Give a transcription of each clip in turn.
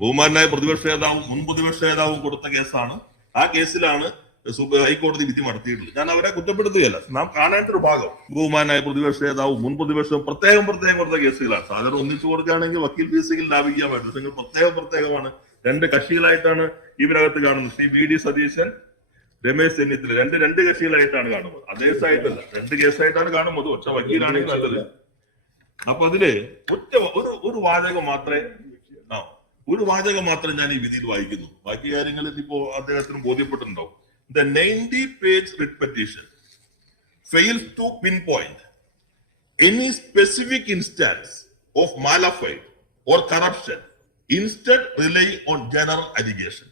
ബഹുമാനായ പ്രതിപക്ഷ നേതാവും മുൻ പ്രതിപക്ഷ നേതാവും കൊടുത്ത കേസാണ്. ആ കേസിലാണ് ഹൈക്കോടതി വിധി നടത്തിയിട്ടുള്ളത്. ഞാൻ അവരെ കുറ്റപ്പെടുത്തുകയല്ല, നാം കാണേണ്ട ഒരു ഭാഗം ബഹുമാനായ പ്രതിപക്ഷ നേതാവും മുൻ പ്രതിപക്ഷവും പ്രത്യേകം കൊടുത്ത കേസുകളാണ്. സാധാരണ ഒന്നിച്ചു കൊടുക്കുകയാണെങ്കിൽ വക്കീൽ ഫീസുകൾ ലാഭിക്കാൻ പറ്റും. നിങ്ങൾ പ്രത്യേകമാണ്. രണ്ട് കക്ഷികളായിട്ടാണ് ഇതിനകത്ത് കാണുന്നത്. ശ്രീ വി ഡി സതീശൻ, രമേശ് ചെന്നിത്തല രണ്ട് കക്ഷികളായിട്ടാണ് കാണുന്നത്. അതേസായിട്ടല്ല, രണ്ട് കേസായിട്ടാണ് കാണുന്നത്. ഒറ്റ വക്കീലാണെങ്കിൽ നല്ലത്. അപ്പൊ അതില് ഒരു വാചകം മാത്രമേ ഞാൻ ഈ വിധിയിൽ വായിക്കുന്നു. ബാക്കി കാര്യങ്ങളിൽ ഇപ്പോ അദ്ദേഹത്തിന് ബോധ്യപ്പെട്ടിട്ടുണ്ടാവും. The 90-page writ petition fails to pinpoint any specific instance of malafide or corruption, instead relying on general allegation.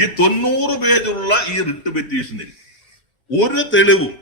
ഈ 90 പേജുള്ള ഈ റിട്ട് പെറ്റീഷനിൽ ഒരു തെളിവും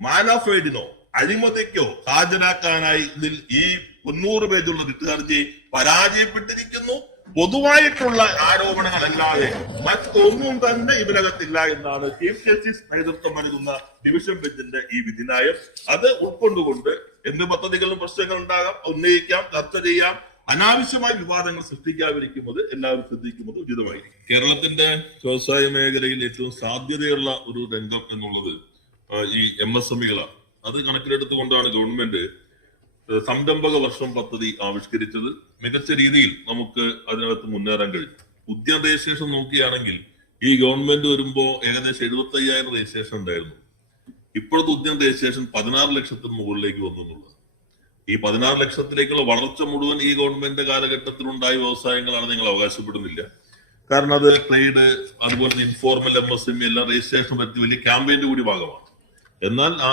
മാലാഫൈഡിനോ അഴിമതിക്കോ ഹാജരാക്കാനായി ഇതിൽ ഈ 90 പേജുള്ള റിട്ട് ഹർജി പരാജയപ്പെട്ടിരിക്കുന്നു. പൊതുവായിട്ടുള്ള ആരോപണങ്ങളല്ലാതെ മറ്റൊന്നും തന്നെ ഇതിനകത്തില്ല എന്നാണ് ചീഫ് ജസ്റ്റിസ് നേതൃത്വം നൽകുന്ന ഡിവിഷൻ ബെഞ്ചിന്റെ ഈ വിധിന്യായം. അത് ഉൾക്കൊണ്ടുകൊണ്ട് എന്ത് പദ്ധതികളും പ്രശ്നങ്ങൾ ഉണ്ടാകാം, ഉന്നയിക്കാം, ചർച്ച ചെയ്യാം, അനാവശ്യമായ വിവാദങ്ങൾ സൃഷ്ടിക്കാതിരിക്കുന്നത് എല്ലാവരും ശ്രദ്ധിക്കുന്നത് ഉചിതമായിരിക്കും. കേരളത്തിന്റെ വ്യവസായ മേഖലയിൽ ഏറ്റവും സാധ്യതയുള്ള ഒരു രംഗം എന്നുള്ളത് ഈ MSMEകളാണ്. അത് കണക്കിലെടുത്തുകൊണ്ടാണ് ഗവൺമെന്റ് സംരംഭക വർഷം പദ്ധതി ആവിഷ്കരിച്ചത്. മികച്ച രീതിയിൽ നമുക്ക് അതിനകത്ത് മുന്നേറാൻ കഴിഞ്ഞു. ഉദ്യമ രജിസ്ട്രേഷൻ നോക്കുകയാണെങ്കിൽ ഈ ഗവൺമെന്റ് വരുമ്പോ ഏകദേശം 75,000 രജിസ്ട്രേഷൻ ഉണ്ടായിരുന്നു. ഇപ്പോഴത്തെ ഉദ്യമ രജിസ്ട്രേഷൻ 16 ലക്ഷത്തിന് മുകളിലേക്ക് വന്നു എന്നുള്ളത്. ഈ 16 ലക്ഷത്തിലേക്കുള്ള വളർച്ച മുഴുവൻ ഈ ഗവൺമെന്റ് കാലഘട്ടത്തിലുണ്ടായ വ്യവസായങ്ങളാണ് നിങ്ങൾ അവകാശപ്പെടുന്നില്ല. കാരണം അത് ട്രേഡ്, അതുപോലെ ഇൻഫോർമൽ MSME എല്ലാം രജിസ്ട്രേഷൻ പറ്റി വലിയ ക്യാമ്പയിന്റെ കൂടി ഭാഗമാണ്. എന്നാൽ ആ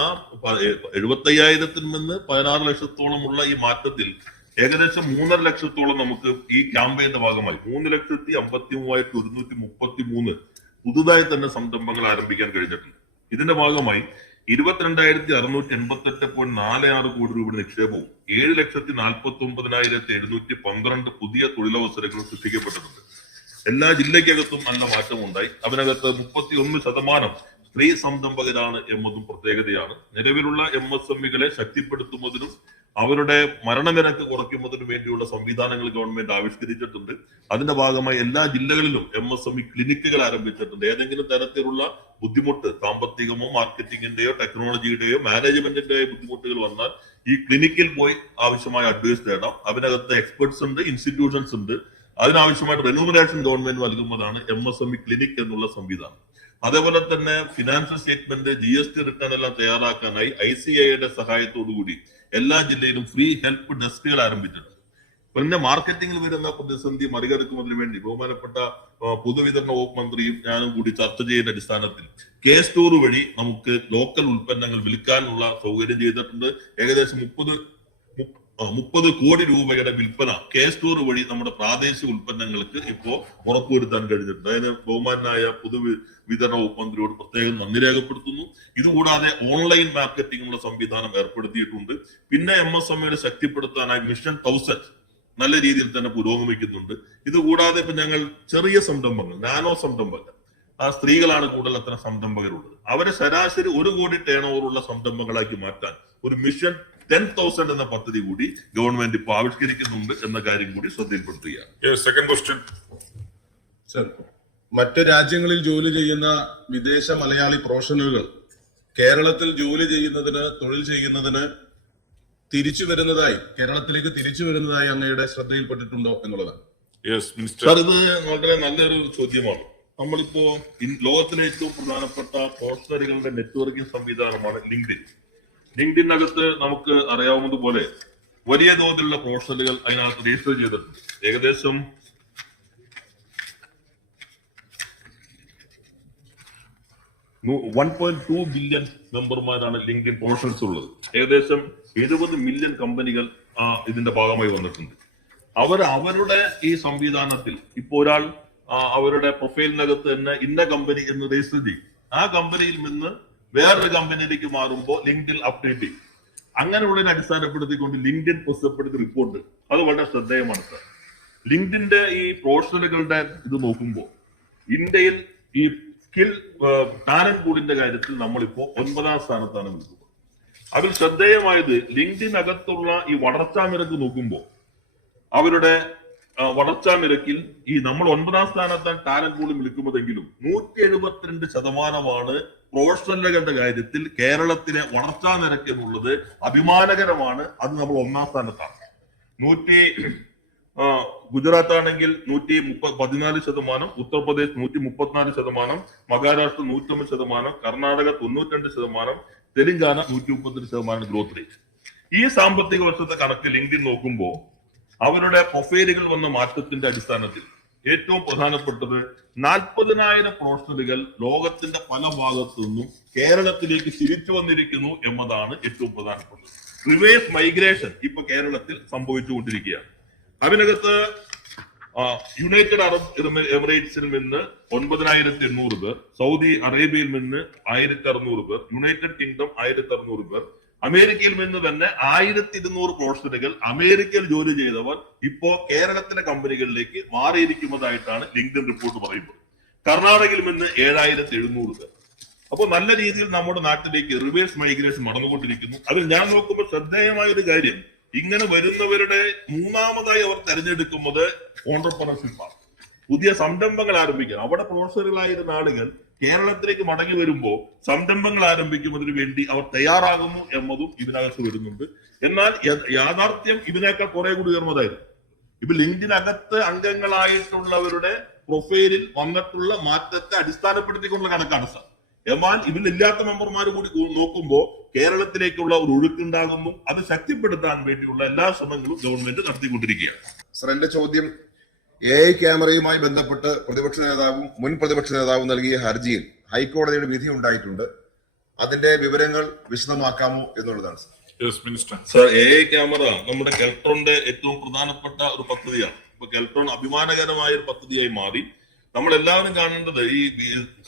75,000-ൽ നിന്ന് 16 ലക്ഷത്തോളമുള്ള ഈ മാറ്റത്തിൽ ഏകദേശം 3.5 ലക്ഷത്തോളം നമുക്ക് ഈ ക്യാമ്പയിന്റെ ഭാഗമായി 3,53,133 പുതുതായി തന്നെ സംരംഭങ്ങൾ ആരംഭിക്കാൻ കഴിഞ്ഞിട്ടുണ്ട്. ഇതിന്റെ ഭാഗമായി 22,688.46 കോടി രൂപയുടെ നിക്ഷേപവും 7,49,712 പുതിയ തൊഴിലവസരങ്ങൾ സൃഷ്ടിക്കപ്പെട്ടിട്ടുണ്ട്. എല്ലാ ജില്ലയ്ക്കകത്തും നല്ല മാറ്റമുണ്ടായി. അതിനകത്ത് 31% സ്ത്രീ സംരംഭകരാണ് എന്നതും പ്രത്യേകതയാണ്. നിലവിലുള്ള MSMEകളെ ശക്തിപ്പെടുത്തുന്നതിനും അവരുടെ മരണനിരക്ക് കുറയ്ക്കുന്നതിനും വേണ്ടിയുള്ള സംവിധാനങ്ങൾ ഗവൺമെന്റ് ആവിഷ്കരിച്ചിട്ടുണ്ട്. അതിന്റെ ഭാഗമായി എല്ലാ ജില്ലകളിലും MSME ക്ലിനിക്കുകൾ ആരംഭിച്ചിട്ടുണ്ട്. ഏതെങ്കിലും തരത്തിലുള്ള ബുദ്ധിമുട്ട്, സാമ്പത്തികമോ മാർക്കറ്റിംഗിന്റെയോ ടെക്നോളജിയുടെയോ മാനേജ്മെന്റിന്റെയോ ബുദ്ധിമുട്ടുകൾ വന്നാൽ ഈ ക്ലിനിക്കിൽ പോയി ആവശ്യമായ അഡ്വൈസ് തേടാം. അതിനകത്ത് എക്സ്പെർട്സ് ഉണ്ട്, ഇൻസ്റ്റിറ്റ്യൂഷൻസ് ഉണ്ട്. അതിനാവശ്യമായിട്ട് റെന്യൂമറേഷൻ ഗവൺമെന്റ് നൽകുന്നതാണ് MSME ക്ലിനിക് എന്നുള്ള സംവിധാനം. അതേപോലെ തന്നെ ഫിനാൻഷ്യൽ സ്റ്റേറ്റ്മെന്റ്, GST റിട്ടേൺ എല്ലാം തയ്യാറാക്കാനായി ICAIയുടെ സഹായത്തോടുകൂടി എല്ലാ ജില്ലയിലും ഫ്രീ ഹെൽപ്പ് ഡെസ്കുകൾ ആരംഭിച്ചിട്ടുണ്ട്. പിന്നെ മാർക്കറ്റിംഗിൽ വരുന്ന പ്രതിസന്ധി മറികടക്കുന്നതിന് വേണ്ടി ബഹുമാനപ്പെട്ട പൊതുവിതരണ വകുപ്പ് മന്ത്രിയും ഞാനും കൂടി ചർച്ച ചെയ്യുന്ന അടിസ്ഥാനത്തിൽ K-സ്റ്റോർ വഴി നമുക്ക് ലോക്കൽ ഉൽപ്പന്നങ്ങൾ വിൽക്കാനുള്ള സൗകര്യം ചെയ്തിട്ടുണ്ട്. ഏകദേശം 30 കോടി രൂപയുടെ വിൽപ്പന K-സ്റ്റോർ വഴി നമ്മുടെ പ്രാദേശിക ഉൽപ്പന്നങ്ങൾക്ക് ഇപ്പോ ഉറപ്പുവരുത്താൻ കഴിഞ്ഞിട്ടുണ്ട്. അതിന് ബഹുമാനായ പൊതുവിതരണ വകുപ്പ് മന്ത്രിയോട് പ്രത്യേകം നന്ദി രേഖപ്പെടുത്തുന്നു. ഇതുകൂടാതെ ഓൺലൈൻ മാർക്കറ്റിംഗുള്ള സംവിധാനം ഏർപ്പെടുത്തിയിട്ടുണ്ട്. പിന്നെ MSMEയുടെ ശക്തിപ്പെടുത്താനായി മിഷൻ 1000 നല്ല രീതിയിൽ തന്നെ പുരോഗമിക്കുന്നുണ്ട്. ഇതുകൂടാതെ ഇപ്പൊ ഞങ്ങൾ ചെറിയ സംരംഭങ്ങൾ, നാനോ സംരംഭങ്ങൾ, ആ സ്ത്രീകളാണ് കൂടുതൽ അത്തരം സംരംഭകരുള്ളത്. അവരെ ശരാശരി 1 കോടി ടേൺ ഓവറുള്ള സംരംഭങ്ങളാക്കി മാറ്റാൻ ഒരു മിഷൻ 10,000 എന്ന പദ്ധതി കൂടി ഗവൺമെന്റ് ഇപ്പോൾ ആവിഷ്കരിക്കുന്നുണ്ട് എന്ന കാര്യം കൂടി ശ്രദ്ധയിൽപ്പെടുത്തുകയാണ്. സെക്കൻഡ് ക്വസ്റ്റ്യൻ സർ, മറ്റ് രാജ്യങ്ങളിൽ ജോലി ചെയ്യുന്ന വിദേശ മലയാളി പ്രൊഫഷണലുകൾ കേരളത്തിൽ ജോലി ചെയ്യുന്നതിന്, തൊഴിൽ ചെയ്യുന്നതിന് കേരളത്തിലേക്ക് തിരിച്ചു വരുന്നതായി അങ്ങയുടെ ശ്രദ്ധയിൽപ്പെട്ടിട്ടുണ്ടോ എന്നുള്ളതാണ്. സാർ, ഇത് വളരെ നല്ലൊരു ചോദ്യമാണ്. നമ്മളിപ്പോ ലോകത്തിലെ ഏറ്റവും പ്രധാനപ്പെട്ട പ്രൊഫഷണലുകളുടെ നെറ്റ്വർക്കിംഗ് സംവിധാനമാണ് ലിങ്ക്ഡിനകത്ത് നമുക്ക് അറിയാവുന്നതുപോലെ വലിയ തോതിലുള്ള പ്രൊഫഷണലുകൾ അതിനകത്ത് രജിസ്റ്റർ ചെയ്തിട്ടുണ്ട്. ഏകദേശം 1.2 ബില്യൺ മെമ്പർമാരാണ് ലിങ്ക്ഡിൻ പ്രൊഫഷണൽസ് ഉള്ളത്. ഏകദേശം 70 മില്യൺ കമ്പനികൾ ഇതിന്റെ ഭാഗമായി വന്നിട്ടുണ്ട്. അവരുടെ ഈ സംവിധാനത്തിൽ ഇപ്പോൾ ഒരാൾ അവരുടെ പ്രൊഫൈലിനകത്ത് തന്നെ ഇന്ന കമ്പനി എന്ന് രജിസ്റ്റർ ചെയ്യും. ആ കമ്പനിയിൽ നിന്ന് വേറൊരു കമ്പനിയിലേക്ക് മാറുമ്പോൾ ലിങ്ക്ഡിൻ അപ്ഡേറ്റ് ചെയ്യും. അങ്ങനെയുള്ളതിനെ അടിസ്ഥാനപ്പെടുത്തിക്കൊണ്ട് ലിങ്ക്ഡിൻ പ്രസിദ്ധപ്പെടുത്തിയ റിപ്പോർട്ട് അത് വളരെ ശ്രദ്ധേയമാണ് സാർ. ലിങ്ക്ഡിന്റെ ഈ പ്രൊഫഷണലുകളുടെ ഇത് നോക്കുമ്പോൾ ഇന്ത്യയിൽ ഈ സ്കിൽ ടാലന്റ് പൂളിന്റെ കാര്യത്തിൽ നമ്മളിപ്പോ 9ാം സ്ഥാനത്താണ് നിൽക്കുന്നത്. അതിൽ ശ്രദ്ധേയമായത് ലിങ്ക്ഡിനകത്തുള്ള ഈ വളർച്ചാ നിരക്ക് നോക്കുമ്പോൾ അവരുടെ വളർച്ചാ നിരക്കിൽ ഈ നമ്മൾ 9ാം സ്ഥാനത്താണ് ടാലന്റ് പൂളിൽ നിൽക്കുന്നതെങ്കിലും 172% പ്രൊഫഷണലുകളുടെ കാര്യത്തിൽ കേരളത്തിലെ വളർച്ചാ നിരക്ക് എന്നുള്ളത് അഭിമാനകരമാണ്. അത് നമ്മൾ 1ാം സ്ഥാനത്താണ്. ഗുജറാത്ത് ആണെങ്കിൽ 114%, ഉത്തർപ്രദേശ് 134%, മഹാരാഷ്ട്ര 109%, കർണാടക 92%, തെലങ്കാന 132% ഗ്രോത്ത് റേറ്റ്. ഈ സാമ്പത്തിക വർഷത്തെ കണക്ക് ലിങ്ക്ഡിൻ നോക്കുമ്പോൾ അവരുടെ പ്രൊഫൈലുകൾ വന്ന മാറ്റത്തിന്റെ അടിസ്ഥാനത്തിൽ ഏറ്റവും പ്രധാനപ്പെട്ടത് 40,000 പ്രൊഫഷണലുകൾ ലോകത്തിന്റെ പല ഭാഗത്തു നിന്നും കേരളത്തിലേക്ക് തിരിച്ചു വന്നിരിക്കുന്നു എന്നതാണ് ഏറ്റവും പ്രധാനപ്പെട്ടത്. റിവേഴ്സ് മൈഗ്രേഷൻ ഇപ്പൊ കേരളത്തിൽ സംഭവിച്ചുകൊണ്ടിരിക്കുകയാണ്. അതിനകത്ത് യുണൈറ്റഡ് അറബ് എമിറേറ്റ്സിൽ നിന്ന് 9,800 പേർ, സൗദി അറേബ്യയിൽ നിന്ന് 1,600 പേർ, യുണൈറ്റഡ് കിങ്ഡം 1,600 പേർ, അമേരിക്കയിൽ നിന്ന് തന്നെ 1,200 പ്രൊഫഷണലുകൾ അമേരിക്കയിൽ ജോലി ചെയ്തവർ ഇപ്പോ കേരളത്തിലെ കമ്പനികളിലേക്ക് മാറിയിരിക്കുന്നതായിട്ടാണ് ലിങ്ക്ഡിൻ റിപ്പോർട്ട് പറയുന്നത്. കർണാടകയിൽ നിന്ന് 7,700 പേർ. അപ്പൊ നല്ല രീതിയിൽ നമ്മുടെ നാട്ടിലേക്ക് റിവേഴ്സ് മൈഗ്രേഷൻ നടന്നുകൊണ്ടിരിക്കുന്നു. അതിൽ ഞാൻ നോക്കുമ്പോൾ ശ്രദ്ധേയമായ ഒരു കാര്യം, ഇങ്ങനെ വരുന്നവരുടെ മൂന്നാമതായി അവർ തെരഞ്ഞെടുക്കുന്നത് ഓണ്ടർപ്രണർഷിപ്പാണ്. പുതിയ സംരംഭങ്ങൾ ആരംഭിക്കണം. അവിടെ പ്രൊഫഷണലുകളായിരുന്ന ആളുകൾ കേരളത്തിലേക്ക് മടങ്ങി വരുമ്പോൾ സംരംഭങ്ങൾ ആരംഭിക്കുന്നതിന് വേണ്ടി അവർ തയ്യാറാകുന്നു എന്നതും ഇതിനകത്ത് വരുന്നുണ്ട്. എന്നാൽ യാഥാർത്ഥ്യം ഇതിനേക്കാൾ കുറെ കൂടി ഉയർന്നതായിരുന്നു. ഇപ്പൊ ലിങ്ക്ഡിനകത്ത് അംഗങ്ങളായിട്ടുള്ളവരുടെ പ്രൊഫൈലിൽ വന്നിട്ടുള്ള മാറ്റത്തെ അടിസ്ഥാനപ്പെടുത്തിക്കൊണ്ടുള്ള കണക്കാണ് സാർ. എന്നാൽ ഇതിലില്ലാത്ത മെമ്പർമാർ കൂടി നോക്കുമ്പോൾ കേരളത്തിലേക്കുള്ള ഒരു ഒഴുക്കുണ്ടാകുന്നു. അത് ശക്തിപ്പെടുത്താൻ വേണ്ടിയുള്ള എല്ലാ ശ്രമങ്ങളും ഗവൺമെന്റ് നടത്തിക്കൊണ്ടിരിക്കുകയാണ്. സർ, എന്റെ ചോദ്യം AI ക്യാമറയുമായി ബന്ധപ്പെട്ട് പ്രതിപക്ഷ നേതാവും മുൻ പ്രതിപക്ഷ നേതാവും നൽകിയ ഹർജിയിൽ ഹൈക്കോടതിയുടെ വിധി ഉണ്ടായിട്ടുണ്ട്. അതിന്റെ വിവരങ്ങൾ വിശദമാക്കാമോ എന്നുള്ളതാണ് സർ. സർ, AI ക്യാമറ നമ്മുടെ കെൽട്രോണിന്റെ ഏറ്റവും പ്രധാനപ്പെട്ട ഒരു പദ്ധതിയാണ്. ഇപ്പൊ കെൽട്രോൺ അഭിമാനകരമായ ഒരു പദ്ധതിയായി മാറി. നമ്മൾ എല്ലാവരും കാണേണ്ടത് ഈ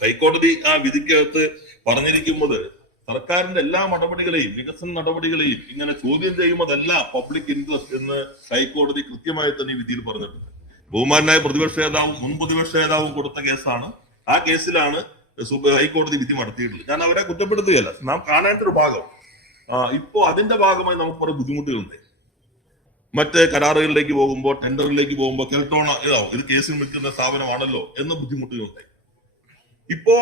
ഹൈക്കോടതി ആ വിധിക്കകത്ത് പറഞ്ഞിരിക്കുന്നത് സർക്കാരിന്റെ എല്ലാ നടപടികളെയും വികസന നടപടികളെയും ഇങ്ങനെ ചോദ്യം ചെയ്യുന്നതല്ല പബ്ലിക് ഇൻട്രസ്റ്റ് എന്ന് ഹൈക്കോടതി കൃത്യമായി തന്നെ ഈ വിധിയിൽ പറഞ്ഞിട്ടുണ്ട്. ബഹുമാനായ പ്രതിപക്ഷ നേതാവും മുൻ പ്രതിപക്ഷ നേതാവും കൊടുത്ത കേസാണ്. ആ കേസിലാണ് ഹൈക്കോടതി വിധി നടത്തിയിട്ടുള്ളത്. ഞാൻ അവരെ കുറ്റപ്പെടുത്തുകയല്ല, നാം കാണേണ്ട ഒരു ഭാഗം. ഇപ്പോ അതിന്റെ ഭാഗമായി നമുക്ക് കുറെ ബുദ്ധിമുട്ടുകളുണ്ട്. മറ്റ് കരാറുകളിലേക്ക് പോകുമ്പോൾ, ടെൻഡറിലേക്ക് പോകുമ്പോൾ കെൽട്രോൺ ഇത് കേസിൽ നിൽക്കുന്ന സ്ഥാപനമാണല്ലോ എന്ന ബുദ്ധിമുട്ടുകളുണ്ട്. ഇപ്പോ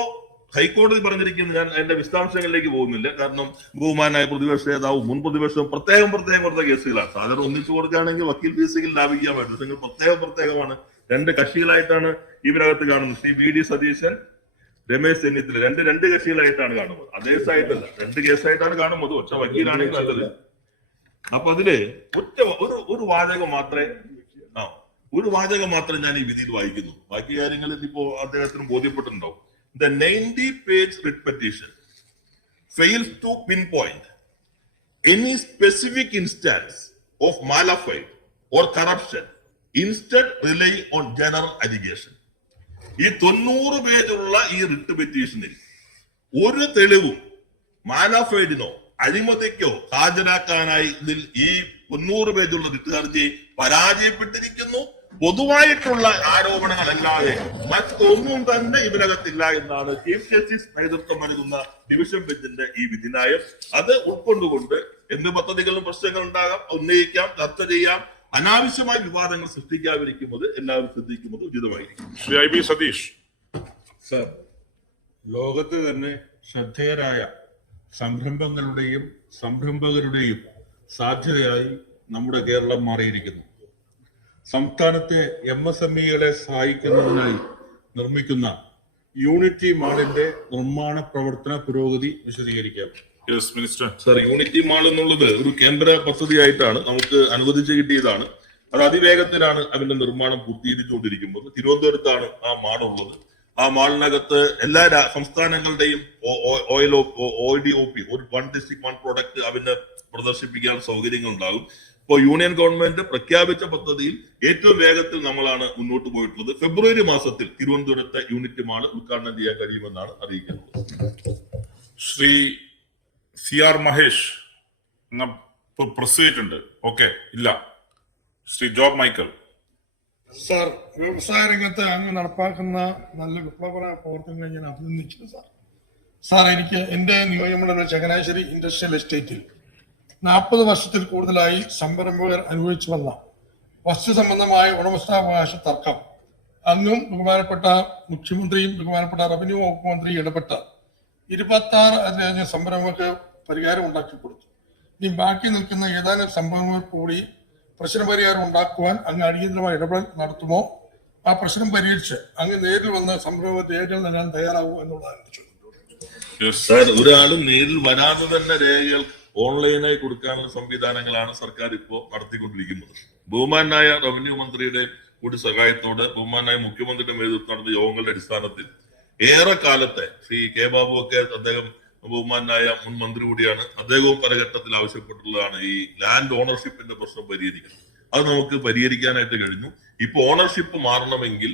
ഹൈക്കോടതി പറഞ്ഞിരിക്കുന്നത്, ഞാൻ അതിന്റെ വിശദാംശങ്ങളിലേക്ക് പോകുന്നില്ല, കാരണം ബഹുമാനായ പ്രതിപക്ഷ നേതാവും മുൻ പ്രതിപക്ഷവും പ്രത്യേകം കൊടുത്ത കേസുകളാണ്. സാധാരണ ഒന്നിച്ചു കൊടുക്കുകയാണെങ്കിൽ വക്കീൽ ഫീസുകൾ ലാഭിക്കാൻ പറ്റും. നിങ്ങൾ പ്രത്യേകമാണ്. 2 കക്ഷികളായിട്ടാണ് ഇതിനകത്ത് കാണുന്നത്. ശ്രീ VD സതീശൻ, രമേശ് ചെന്നിത്തല, രണ്ട് കക്ഷികളായിട്ടാണ് കാണുന്നത്. അതേ സായിട്ടല്ല, 2 കേസായിട്ടാണ് കാണുന്നത്. ഒറ്റ വക്കീലാണെങ്കിൽ നല്ലത്. അപ്പൊ അതില് ഒരു വാചകം മാത്രമേ ഞാൻ ഈ വിധിയിൽ വായിക്കുന്നു. ബാക്കി കാര്യങ്ങളിൽ ഇപ്പോ അദ്ദേഹത്തിന് ബോധ്യപ്പെട്ടിട്ടുണ്ടാവും. The 90-page writ petition fails to pinpoint any specific instance of malafide or corruption, instead relying on general allegation. ഈ 90 പേജുള്ള ഈ റിട്ട് പെറ്റീഷനിൽ ഒരു തെളിവും മാലാഫൈഡിനോ അഴിമതിക്കോ ഹാജരാക്കാനായി ഇതിൽ ഈ 90 പേജുള്ള റിട്ട് ഹർജി പരാജയപ്പെട്ടിരിക്കുന്നു. പൊതുവായിട്ടുള്ള ആരോപണങ്ങളല്ലാതെ മറ്റൊന്നും തന്നെ ഇതിനകത്തില്ല എന്നാണ് ചീഫ് ജസ്റ്റിസ് നേതൃത്വം നൽകുന്ന ഡിവിഷൻ ബെഞ്ചിന്റെ ഈ വിധിന്യായം. അത് ഉൾക്കൊണ്ടുകൊണ്ട് എന്ത് പദ്ധതികളും പ്രശ്നങ്ങൾ ഉണ്ടാകാം, ഉന്നയിക്കാം, ചർച്ച ചെയ്യാം, അനാവശ്യമായ വിവാദങ്ങൾ സൃഷ്ടിക്കാതിരിക്കുന്നത് എല്ലാവരും ശ്രദ്ധിക്കുന്നത് ഉചിതമായിരിക്കും. ശ്രീ IB സതീഷ്. സർ, ലോകത്ത് തന്നെ ശ്രദ്ധേയരായ സംരംഭങ്ങളുടെയും സംരംഭകരുടെയും സാധ്യതയായി നമ്മുടെ കേരളം മാറിയിരിക്കുന്നു. സംസ്ഥാനത്തെ MSMEകളെ സഹായിക്കുന്നതിനായി നിർമ്മിക്കുന്ന യൂണിറ്റി മാളിന്റെ നിർമ്മാണ പ്രവർത്തന പുരോഗതി വിശദീകരിക്കാം. Yes minister. Sir, unity mall എന്നുള്ളത് ഒരു കേന്ദ്ര പദ്ധതിയായിട്ടാണ് നമുക്ക് അനുവദിച്ചു കിട്ടിയതാണ്. അത് അതിവേഗത്തിലാണ് അതിന്റെ നിർമ്മാണം പൂർത്തീകരിച്ചുകൊണ്ടിരിക്കുന്നത്. തിരുവനന്തപുരത്താണ് ആ മാളുള്ളത്. ആ മാളിനകത്ത് എല്ലാ സംസ്ഥാനങ്ങളുടെയും ODOP, ഒരു 1 district 1 product അവന് പ്രദർശിപ്പിക്കാൻ സൗകര്യങ്ങൾ ഉണ്ടാകും. ഇപ്പോൾ യൂണിയൻ ഗവൺമെന്റ് പ്രഖ്യാപിച്ച പദ്ധതിയിൽ ഏറ്റവും വേഗത്തിൽ നമ്മളാണ് മുന്നോട്ട് പോയിട്ടുള്ളത്. ഫെബ്രുവരി മാസത്തിൽ തിരുവനന്തപുരത്തെ യൂണിറ്റ് മാൾ ഉദ്ഘാടനം ചെയ്യാൻ കഴിയുമെന്നാണ് അറിയിക്കുന്നത്. ശ്രീ CR മഹേഷ് പ്രസ് ചെയ്തിട്ടുണ്ട്. ഓക്കെ, ഇല്ല. Shri job Michael. സാർ, വ്യവസായ രംഗത്ത് അങ്ങ് നടപ്പാക്കുന്ന നല്ല വിപ്ലവകരമായ പ്രവർത്തനങ്ങൾ ഞാൻ അഭിനന്ദിക്കുന്നു. സാർ, എനിക്ക് എന്റെ നിയോജകമണ്ഡലം ചങ്ങനാശ്ശേരി ഇൻഡസ്ട്രിയൽ എസ്റ്റേറ്റിൽ 40 വർഷത്തിൽ കൂടുതലായി സംരംഭകർ അനുഭവിച്ചു വന്ന വസ്തു സംബന്ധമായ ഉടമസ്ഥാവകാശ തർക്കം അങ്ങും ബഹുമാനപ്പെട്ട മുഖ്യമന്ത്രിയും ബഹുമാനപ്പെട്ട റവന്യൂ വകുപ്പ് മന്ത്രിയും ഇടപെട്ട 26 സംരംഭങ്ങൾക്ക് പരിഹാരം ഉണ്ടാക്കി കൊടുത്തു. ഇനി ബാക്കി നിൽക്കുന്ന ഏതാനും സംഭവങ്ങൾക്ക് കൂടി പ്രശ്നപരിഹാരം ഉണ്ടാക്കുവാൻ അങ്ങ് അടിയന്തരമായ ഇടപെടൽ നടത്തുമോ? ആ പ്രശ്നം പരിഹരിച്ച് അങ്ങ് നേരിൽ വന്ന് സംരംഭ രേഖകൾ നൽകാൻ തയ്യാറാകുമോ എന്നുള്ളതാണ് ചോദ്യം. സാർ, ഒരാളും നേരിൽ വരാതെ തന്നെ രേഖകൾ ഓൺലൈനായി കൊടുക്കാനുള്ള സംവിധാനങ്ങളാണ് സർക്കാർ ഇപ്പോൾ നടത്തിക്കൊണ്ടിരിക്കുന്നത്. ബഹുമാനായ റവന്യൂ മന്ത്രിയുടെ കൂടി സഹായത്തോടെ ബഹുമാനായ മുഖ്യമന്ത്രിയുടെ നേതൃത്വം നടന്ന യോഗങ്ങളുടെ അടിസ്ഥാനത്തിൽ ഏറെ കാലത്തെ ശ്രീ കെ ബാബു ഒക്കെ അദ്ദേഹം ബഹുമാനായ മുൻ മന്ത്രി കൂടിയാണ്. അദ്ദേഹവും പല ഘട്ടത്തിൽ ആവശ്യപ്പെട്ടുള്ളതാണ് ഈ ലാൻഡ് ഓണർഷിപ്പിന്റെ പ്രശ്നം പരിഹരിക്കണം. അത് നമുക്ക് പരിഹരിക്കാനായിട്ട് കഴിഞ്ഞു. ഇപ്പൊ ഓണർഷിപ്പ് മാറണമെങ്കിൽ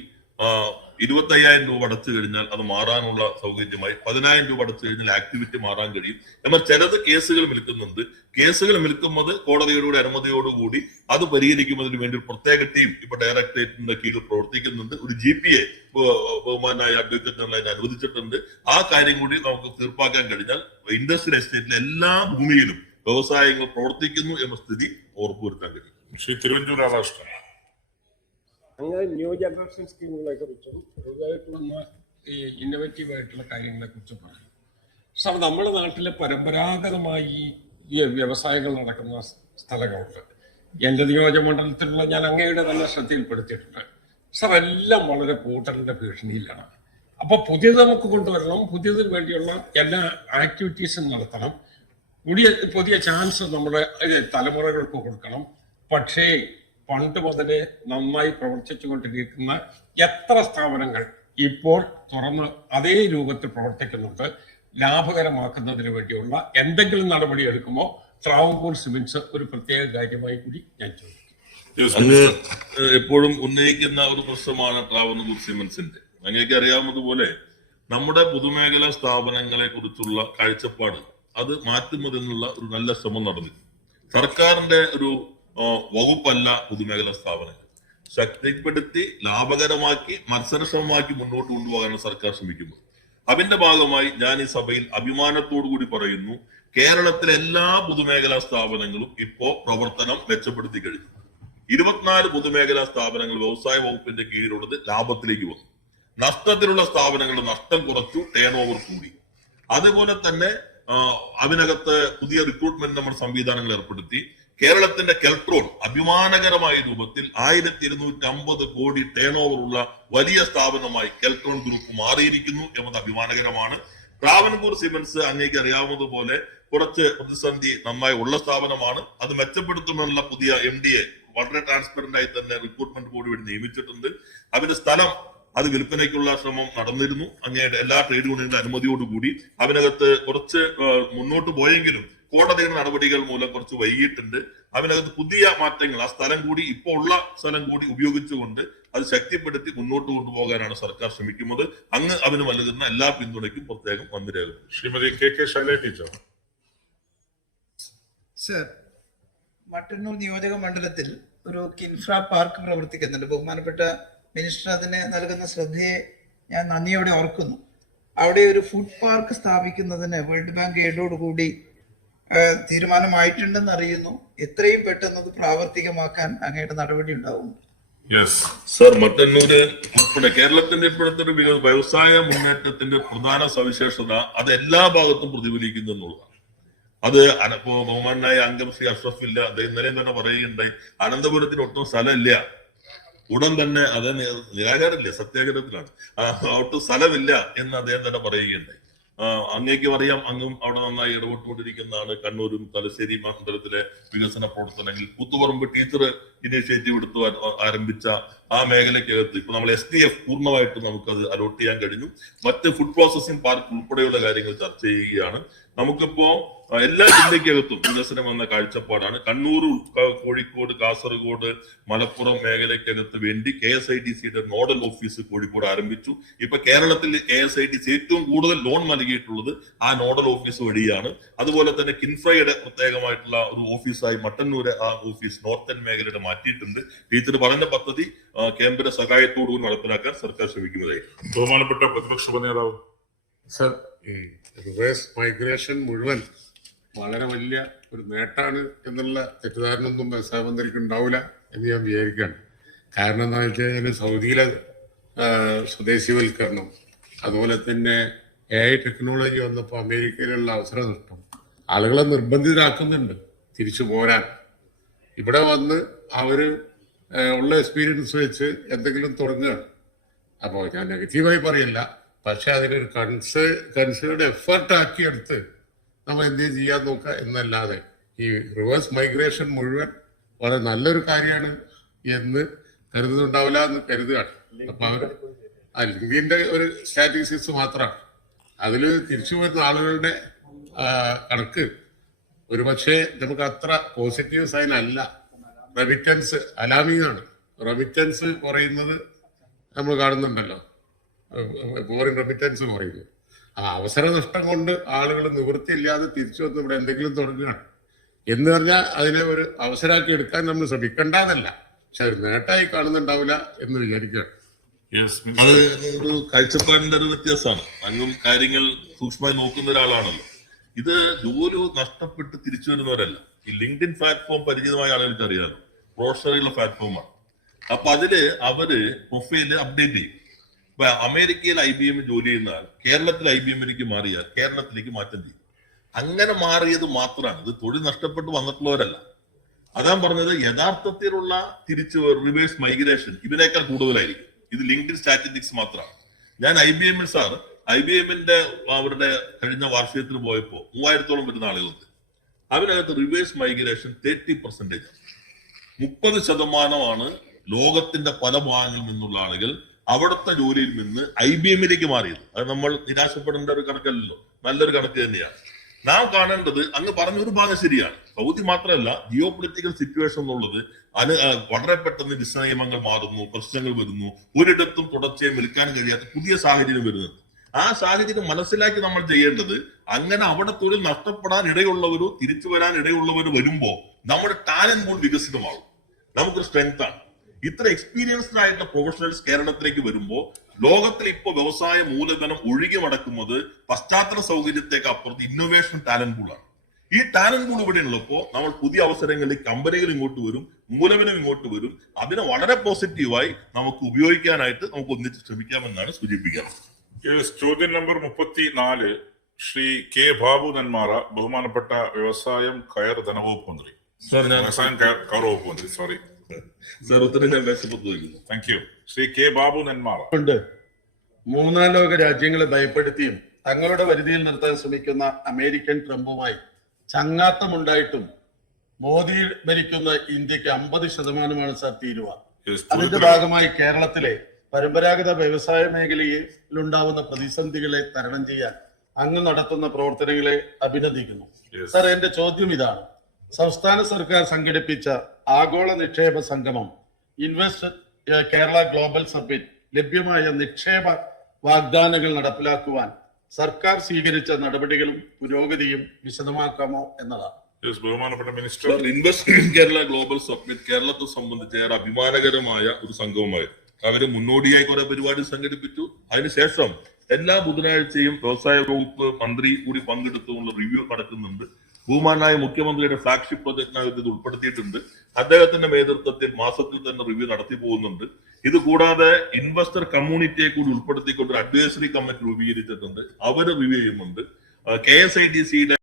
25,000 രൂപ അടച്ചു കഴിഞ്ഞാൽ അത് മാറാനുള്ള സൗകര്യമായി. 10,000 രൂപ അടച്ചു കഴിഞ്ഞാൽ ആക്ടിവിറ്റി മാറാൻ കഴിയും. എന്നാൽ ചിലത് കേസുകൾ നിൽക്കുന്നുണ്ട്. കേസുകൾ നിൽക്കുന്നത് കോടതിയുടെ അനുമതിയോടുകൂടി അത് പരിഹരിക്കുന്നതിന് വേണ്ടി ഒരു പ്രത്യേക ടീം ഇപ്പൊ ഡയറക്ടറേറ്റിന്റെ കീഴിൽ പ്രവർത്തിക്കുന്നുണ്ട്. ഒരു GPA ബഹുമാനായ അഡ്വക്കേറ്റ് ജനറൽ അതിനെ അനുവദിച്ചിട്ടുണ്ട്. ആ കാര്യം കൂടി നമുക്ക് തീർപ്പാക്കാൻ കഴിഞ്ഞാൽ ഇൻഡസ്ട്രിയൽ എസ്റ്റേറ്റിലെ എല്ലാ ഭൂമിയിലും വ്യവസായങ്ങൾ പ്രവർത്തിക്കുന്നു എന്ന സ്ഥിതി ഉറപ്പുവരുത്താൻ കഴിയും. ശ്രീ തിരുവഞ്ചൂർ രാധാകൃഷ്ണൻ. അങ്ങനെ ന്യൂ ജനറേഷൻ സ്കീമുകളെ കുറിച്ചും പുതുതായിട്ട് വന്ന ഈ ഇന്നോവേറ്റീവ് ആയിട്ടുള്ള കാര്യങ്ങളെ കുറിച്ചും പറയും. സാർ, നമ്മുടെ നാട്ടിലെ പരമ്പരാഗതമായി ഈ വ്യവസായങ്ങൾ നടക്കുന്ന സ്ഥലങ്ങളുണ്ട്. എൻ്റെ നിയോജകമണ്ഡലത്തിലുള്ള ഞാൻ അങ്ങയുടെ തന്നെ ശ്രദ്ധയിൽപ്പെടുത്തിയിട്ടുണ്ട്. സാർ, എല്ലാം വളരെ കൂട്ടലിന്റെ ഭീഷണിയിലാണ്. അപ്പൊ പുതിയത് നമുക്ക് കൊണ്ടുവരണം, പുതിയതിന് വേണ്ടിയുള്ള എല്ലാ ആക്ടിവിറ്റീസും നടത്തണം, പുതിയ ചാൻസ് നമ്മുടെ തലമുറകൾക്ക് കൊടുക്കണം. പക്ഷേ പണ്ട് മുതലേ നന്നായി പ്രവർത്തിച്ചു കൊണ്ടിരിക്കുന്ന എത്ര സ്ഥാപനങ്ങൾ ഇപ്പോൾ തുറന്ന് അതേ രൂപത്തിൽ പ്രവർത്തിക്കുന്നുണ്ട്? ലാഭകരമാക്കുന്നതിന് വേണ്ടിയുള്ള എന്തെങ്കിലും നടപടി എടുക്കുമോ? ട്രാവൻകൂർ സിമന്റ്സ് ഒരു പ്രത്യേക കാര്യമായി കൂടി ഞാൻ ചോദിക്കും. അങ്ങ് എപ്പോഴും ഉന്നയിക്കുന്ന ഒരു പ്രശ്നമാണ് ട്രാവൻകൂർ സിമന്റ്സിന്റെ. അങ്ങേക്ക് അറിയാവുന്നതുപോലെ നമ്മുടെ പൊതുമേഖലാ സ്ഥാപനങ്ങളെ കുറിച്ചുള്ള കാഴ്ചപ്പാട് അത് മാറ്റുന്നതിനുള്ള ഒരു നല്ല ശ്രമം നടന്നിരുന്നു. സർക്കാരിന്റെ ഒരു വകുപ്പല്ല പൊതുമേഖലാ സ്ഥാപനങ്ങൾ. ശക്തിപ്പെടുത്തി ലാഭകരമാക്കി മത്സരക്ഷമമാക്കി മുന്നോട്ട് കൊണ്ടുപോകാനാണ് സർക്കാർ ശ്രമിക്കുന്നത്. അതിന്റെ ഭാഗമായി ഞാൻ ഈ സഭയിൽ അഭിമാനത്തോടു കൂടി പറയുന്നു, കേരളത്തിലെ എല്ലാ പൊതുമേഖലാ സ്ഥാപനങ്ങളും ഇപ്പോ പ്രവർത്തനം മെച്ചപ്പെടുത്തി കഴിഞ്ഞു. 24 പൊതുമേഖലാ സ്ഥാപനങ്ങൾ വ്യവസായ വകുപ്പിന്റെ കീഴിലുള്ളത് ലാഭത്തിലേക്ക് വന്നു. നഷ്ടത്തിലുള്ള സ്ഥാപനങ്ങളുടെ നഷ്ടം കുറച്ചു, ടേൺ ഓവർ കൂടി. അതുപോലെ തന്നെ അതിനകത്ത് പുതിയ റിക്രൂട്ട്മെന്റ് നമ്മൾ സംവിധാനങ്ങൾ ഏർപ്പെടുത്തി. കേരളത്തിന്റെ കെൽട്രോൺ അഭിമാനകരമായ രൂപത്തിൽ 1250 കോടി ടേൺ ഓവർ ഉള്ള വലിയ സ്ഥാപനമായി കെൽട്രോൺ ഗ്രൂപ്പ് മാറിയിരിക്കുന്നു എന്നത് അഭിമാനകരമാണ്. ട്രാവൻകൂർ സിമന്റ്സ് അങ്ങേക്ക് അറിയാവുന്നതുപോലെ കുറച്ച് പ്രതിസന്ധി നന്നായി ഉള്ള സ്ഥാപനമാണ്. അത് മെച്ചപ്പെടുത്തുമെന്നുള്ള പുതിയ MD വളരെ ട്രാൻസ്പെറന്റ് ആയി തന്നെ റിക്രൂട്ട്മെന്റ് ബോർഡ് വേണ്ടി നിയമിച്ചിട്ടുണ്ട്. അതിന്റെ സ്ഥലം അത് വിൽപ്പനയ്ക്കുള്ള ശ്രമം നടന്നിരുന്നു. അങ്ങയുടെ എല്ലാ ട്രേഡ് യൂണിയന്റെ അനുമതിയോടുകൂടി അതിനകത്ത് കുറച്ച് മുന്നോട്ട് പോയെങ്കിലും കോടതിയുടെ നടപടികൾ മൂലം കുറച്ച് വൈകിട്ടുണ്ട്. അതിനകത്ത് പുതിയ മാറ്റങ്ങൾ, ആ സ്ഥലം കൂടി ഇപ്പോൾ ഉള്ള സ്ഥലം കൂടി ഉപയോഗിച്ചുകൊണ്ട് അത് ശക്തിപ്പെടുത്തി മുന്നോട്ട് കൊണ്ടുപോകാനാണ് സർക്കാർ ശ്രമിക്കുന്നത്. അങ്ങ് അതിന് നൽകുന്ന എല്ലാ പിന്തുണയ്ക്കും പ്രത്യേകം നന്ദി രേഖപ്പെടുത്തുന്നു. Shrimati KK Shailaja teacher. Sir, Mattannur നിയോജക മണ്ഡലത്തിൽ ഒരു കിൻഫ്ര പാർക്ക് പ്രവർത്തിക്കുന്നുണ്ട്. ബഹുമാനപ്പെട്ട മിനിസ്റ്റർ അതിന് നൽകുന്ന ശ്രദ്ധയെ ഞാൻ നന്ദിയോടെ ഓർക്കുന്നു. അവിടെ ഒരു ഫുഡ് പാർക്ക് സ്ഥാപിക്കുന്നതിന് വേൾഡ് ബാങ്ക് എയ്ഡോടുകൂടി തീരുമാനമായിട്ടുണ്ടെന്ന് അറിയുന്നു. എത്രയും പെട്ടെന്ന് അത് പ്രാവർത്തികമാക്കാൻ അങ്ങയുടെ നടപടി ഉണ്ടാവും? സർ, മട്ടന്നൂര് ഉൾപ്പെടെ കേരളത്തിന്റെ ഇപ്പോഴത്തെ ഒരു വ്യവസായ മുന്നേറ്റത്തിന്റെ പ്രധാന സവിശേഷത അത് എല്ലാ ഭാഗത്തും പ്രതിഫലിക്കുന്നു എന്നുള്ളതാണ്. അത് ഇപ്പോ ബഹുമാനായ അംഗം ശ്രീ അഷ്റഫ് ഇല്ല, അദ്ദേഹം ഇന്നലെ തന്നെ പറയുകയുണ്ടായി, അനന്തപുരത്തിന് ഒട്ടും സ്ഥലമില്ല. ഉടൻ തന്നെ അത് നിരാകാരമില്ല, സത്യാഗ്രഹത്തിലാണ്, ഒട്ടും സ്ഥലമില്ല എന്ന് അദ്ദേഹം തന്നെ പറയുകയുണ്ടായി. അങ്ങേക്കും അറിയാം, അങ്ങും അവിടെ നന്നായി ഇടപെട്ടുകൊണ്ടിരിക്കുന്നതാണ്. കണ്ണൂരും തലശ്ശേരി മണ്ഡലത്തിലെ വികസന പ്രവർത്തനങ്ങളിൽ കൂത്തുപറമ്പ് ടീച്ചർ ഇനീഷ്യേറ്റീവ് എടുത്തു ആരംഭിച്ച ആ മേഖലയ്ക്കകത്ത് ഇപ്പൊ നമ്മൾ SDF പൂർണ്ണമായിട്ട് നമുക്കത് അലോട്ട് ചെയ്യാൻ കഴിഞ്ഞു. മറ്റ് ഫുഡ് പ്രോസസിംഗ് പാർക്ക് ഉൾപ്പെടെയുള്ള കാര്യങ്ങൾ ചർച്ച ചെയ്യുകയാണ്. നമുക്കിപ്പോ എല്ലാ ജില്ലയ്ക്കകത്തും വികസനം എന്ന കാഴ്ചപ്പാടാണ്. കണ്ണൂർ, കോഴിക്കോട്, കാസർഗോഡ്, മലപ്പുറം മേഖലയ്ക്കകത്ത് വേണ്ടി KSIDCയുടെ നോഡൽ ഓഫീസ് കോഴിക്കോട് ആരംഭിച്ചു. ഇപ്പൊ കേരളത്തിൽ KSIDC ഏറ്റവും കൂടുതൽ ലോൺ നൽകിയിട്ടുള്ളത് ആ നോഡൽ ഓഫീസ് വഴിയാണ്. അതുപോലെ തന്നെ കിൻഫ്രയുടെ പ്രത്യേകമായിട്ടുള്ള ഒരു ഓഫീസായി മട്ടന്നൂര് ആ ഓഫീസ് നോർത്തേൺ മേഖലയുടെ മാറ്റിയിട്ടുണ്ട്. ടീച്ചർ പറഞ്ഞ പദ്ധതി കേന്ദ്ര സഹായത്തോടുകൂടി നടപ്പിലാക്കാൻ സർക്കാർ ശ്രമിക്കുന്നതായി. ബഹുമാനപ്പെട്ട പ്രതിപക്ഷ നേതാവ്. സർ, ഈ റിവേഴ്സ് മൈഗ്രേഷൻ മുഴുവൻ വളരെ വലിയ ഒരു നേട്ടാണ് എന്നുള്ള തെറ്റിദ്ധാരണ ഒന്നും വ്യവസായ മന്ത്രിക്ക് ഉണ്ടാവില്ല എന്ന് ഞാൻ വിചാരിക്കുകയാണ്. കാരണം എന്താ വെച്ച് കഴിഞ്ഞാൽ സൗദിയിലെ സ്വദേശിവൽക്കരണം, അതുപോലെ തന്നെ AI ടെക്നോളജി വന്നപ്പോൾ അമേരിക്കയിലുള്ള അവസര നഷ്ടം ആളുകളെ നിർബന്ധിതരാക്കുന്നുണ്ട് തിരിച്ചു പോരാൻ. ഇവിടെ വന്ന് അവര് ഉള്ള എക്സ്പീരിയൻസ് വെച്ച് എന്തെങ്കിലും തുടങ്ങുകയാണ്. അപ്പോൾ ഞാൻ നെഗറ്റീവായി പറയില്ല, പക്ഷെ അതിനൊരു കൺസേർഡ് എഫേർട്ട് ആക്കിയെടുത്ത് നമ്മൾ എന്ത് ചെയ്യാൻ നോക്കുക എന്നല്ലാതെ ഈ റിവേഴ്സ് മൈഗ്രേഷൻ മുഴുവൻ വളരെ നല്ലൊരു കാര്യമാണ് എന്ന് കരുതുന്നുണ്ടാവില്ല എന്ന് കരുതുകയാണ്. അപ്പൊ അവർ ലിങ്കിന്റെ ഒരു സ്റ്റാറ്റിസ്റ്റിക്സ് മാത്രമാണ്. അതിൽ തിരിച്ചു വരുന്ന ആളുകളുടെ കണക്ക് ഒരുപക്ഷെ നമുക്ക് അത്ര പോസിറ്റീവ് സൈൻ അല്ല. റെമിറ്റൻസ് അലാമിംഗ് ആണ്. റെമിറ്റൻസ് കുറയുന്നത് നമ്മൾ കാണുന്നുണ്ടല്ലോ, ഫോറിൻ റെമിറ്റൻസ് കുറയുന്നു. ആ അവസര നഷ്ടം കൊണ്ട് ആളുകൾ നിവൃത്തിയില്ലാതെ തിരിച്ചു വന്ന് ഇവിടെ എന്തെങ്കിലും തുടങ്ങുകയാണ് എന്ന് പറഞ്ഞാൽ അതിനെ ഒരു അവസരമാക്കി എടുക്കാൻ നമ്മൾ ശ്രമിക്കണ്ടെന്നല്ല, പക്ഷെ ഒരു നേട്ടമായി കാണുന്നുണ്ടാവില്ല എന്ന് വിചാരിക്കുകയാണ്. അത് ഒരു കാഴ്ചപ്പാടിന്റെ ഒരു വ്യത്യാസമാണ്. അങ്ങും കാര്യങ്ങൾ സൂക്ഷ്മമായി നോക്കുന്ന ഒരാളാണല്ലോ. ഇത് ജോലി നഷ്ടപ്പെട്ട് തിരിച്ചു വരുന്നവരല്ല. ഈ ലിങ്ക്ഡിൻ പ്ലാറ്റ്ഫോം പരിചിതമായ ആളുകൾക്ക് അറിയാമല്ലോ, പ്രൊഫഷണലുള്ള പ്ലാറ്റ്ഫോമാണ്. അപ്പൊ അതില് അവര് പ്രൊഫൈല് അപ്ഡേറ്റ് ചെയ്യും. ഇപ്പൊ അമേരിക്കയിൽ IBM ജോലി ചെയ്യുന്ന ആൾ കേരളത്തിൽ IBMലേക്ക് മാറിയാൽ കേരളത്തിലേക്ക് മാറ്റം ചെയ്യും. അങ്ങനെ മാറിയത് മാത്രമാണ്, ഇത് തൊഴിൽ നഷ്ടപ്പെട്ട് വന്നിട്ടുള്ളവരല്ല. അതാ പറഞ്ഞത്, യഥാർത്ഥത്തിലുള്ള തിരിച്ചു റിവേഴ്സ് മൈഗ്രേഷൻ ഇതിനേക്കാൾ കൂടുതലായിരിക്കും. ഇത് ലിങ്ക്ഡിൻ സ്റ്റാറ്റിസ്റ്റിക്സ് മാത്രമാണ്. ഞാൻ IBMന്റെ അവരുടെ കഴിഞ്ഞ വാർഷികത്തിന് പോയപ്പോ 3000-ഓളം വരുന്ന ആളുകൾക്ക് അതിനകത്ത് റിവേഴ്സ് മൈഗ്രേഷൻ 30%. 30% ലോകത്തിന്റെ പല ഭാഗങ്ങളിൽ നിന്നുള്ള ആളുകൾ അവിടുത്തെ ജോലിയിൽ നിന്ന് IBMലേക്ക് മാറിയത്. അത് നമ്മൾ നിരാശപ്പെടേണ്ട ഒരു കണക്കല്ലല്ലോ, നല്ലൊരു കണക്ക് തന്നെയാണ്. നാം കാണേണ്ടത്, അങ്ങ് പറഞ്ഞ ഒരു ഭാഗം ശരിയാണ്. സൗദി മാത്രമല്ല, ജിയോ പൊളിറ്റിക്കൽ സിറ്റുവേഷൻ എന്നുള്ളത് അത് വളരെ പെട്ടെന്ന് നിയമങ്ങൾ മാറുന്നു, പ്രശ്നങ്ങൾ വരുന്നു, ഒരിടത്തും തുടർച്ചയായി നിൽക്കാൻ കഴിയാത്ത പുതിയ സാഹചര്യം വരുന്നുണ്ട്. ആ സാഹചര്യം മനസ്സിലാക്കി നമ്മൾ ചെയ്യേണ്ടത്, അങ്ങനെ അവിടെ തൊഴിൽ നഷ്ടപ്പെടാൻ ഇടയുള്ളവരോ തിരിച്ചു വരാൻ ഇടയുള്ളവരോ വരുമ്പോ നമ്മുടെ ടാലന്റ് പൂൾ വികസിതമാകും. നമുക്കൊരു സ്ട്രെങ്ത് ആണ്. ഇത്ര എക്സ്പീരിയൻസ്ഡ് ആയിട്ടുള്ള പ്രൊഫഷണൽസ് കേരളത്തിലേക്ക് വരുമ്പോൾ ലോകത്തിൽ ഇപ്പൊ വ്യവസായ മൂലധനം ഒഴുകി നടക്കുന്നത് പശ്ചാത്തല സൗകര്യത്തേക്ക് അപ്പുറത്ത് ഇന്നോവേഷൻ ടാലന്റ് പൂളാണ്. ഈ ടാലന്റ് പൂൾ ഇവിടെ ഉള്ളപ്പോ നമ്മൾ പുതിയ അവസരങ്ങളിൽ കമ്പനികൾ ഇങ്ങോട്ട് വരും, മൂലധനം ഇങ്ങോട്ട് വരും. അതിനെ വളരെ പോസിറ്റീവായി നമുക്ക് ഉപയോഗിക്കാനായിട്ട് നമുക്ക് ഒന്നിച്ച് ശ്രമിക്കാമെന്നാണ് സൂചിപ്പിക്കുന്നത്. ചോദ്യം നമ്പർ 34 ശ്രീ കെ ബാബു നെന്മാറ, ബഹുമാനപ്പെട്ട വ്യവസായം കയർ ധനവകുപ്പ് മന്ത്രി. വ്യവസായം കയർ വകുപ്പ് മന്ത്രി, സോറി സാർ, ഉത്തരം ഞാൻ വേഷപ്പെടുത്തുന്നു. Thank you. Shri K Babu Nenmara. കൊണ്ട് മൂന്നാം ലോക രാജ്യങ്ങളെ ഭയപ്പെടുത്തിയും തങ്ങളുടെ പരിധിയിൽ നിർത്താൻ ശ്രമിക്കുന്ന അമേരിക്കൻ ട്രംപുമായി ചങ്ങാത്തമുണ്ടായിട്ടും മോദി ഭരിക്കുന്ന ഇന്ത്യക്ക് 50% സാർ തീരുവ. അതിന്റെ ഭാഗമായി കേരളത്തിലെ പരമ്പരാഗത വ്യവസായ മേഖലയിലുണ്ടാവുന്ന പ്രതിസന്ധികളെ തരണം ചെയ്യാൻ അങ്ങ് നടത്തുന്ന പ്രവർത്തനങ്ങളെ അഭിനന്ദിക്കുന്നു. സാർ, എന്റെ ചോദ്യം ഇതാണ്. സംസ്ഥാന സർക്കാർ സംഘടിപ്പിച്ച ആഗോള നിക്ഷേപ സംഗമം ഇൻവെസ്റ്റ് കേരള ഗ്ലോബൽ സബ്മിറ്റ് ലഭ്യമായ നിക്ഷേപ വാഗ്ദാനങ്ങൾ നടപ്പിലാക്കുവാൻ സർക്കാർ സ്വീകരിച്ച നടപടികളും പുരോഗതിയും വിശദമാക്കാമോ എന്നതാണ്. ബഹുമാനപ്പെട്ട minister. Invest Kerala global submit കേരളത്തെ സംബന്ധിച്ച് ഏറെ അഭിമാനകരമായ ഒരു സംഗമമായിരുന്നു. അവര് മുന്നോടിയായി കുറെ പരിപാടി സംഘടിപ്പിച്ചു. അതിനുശേഷം എല്ലാ ബുധനാഴ്ചയും വ്യവസായ വകുപ്പ് മന്ത്രി കൂടി പങ്കെടുത്തുള്ള റിവ്യൂ നടക്കുന്നുണ്ട്. ബഹുമാനായ മുഖ്യമന്ത്രിയുടെ ഫ്ലാഗ്ഷിപ്പ് പ്രൊജക്ടിനകത്ത് ഇത് ഉൾപ്പെടുത്തിയിട്ടുണ്ട്. അദ്ദേഹത്തിന്റെ നേതൃത്വത്തിൽ മാസത്തിൽ തന്നെ റിവ്യൂ നടത്തി പോകുന്നുണ്ട്. ഇത് കൂടാതെ ഇൻവെസ്റ്റർ കമ്മ്യൂണിറ്റിയെ കൂടി ഉൾപ്പെടുത്തിക്കൊണ്ട് ഒരു അഡ്വൈസറി കമ്മിറ്റി രൂപീകരിച്ചിട്ടുണ്ട്. അവര് റിവ്യൂ ചെയ്യുന്നുണ്ട്. KSIDCയുടെ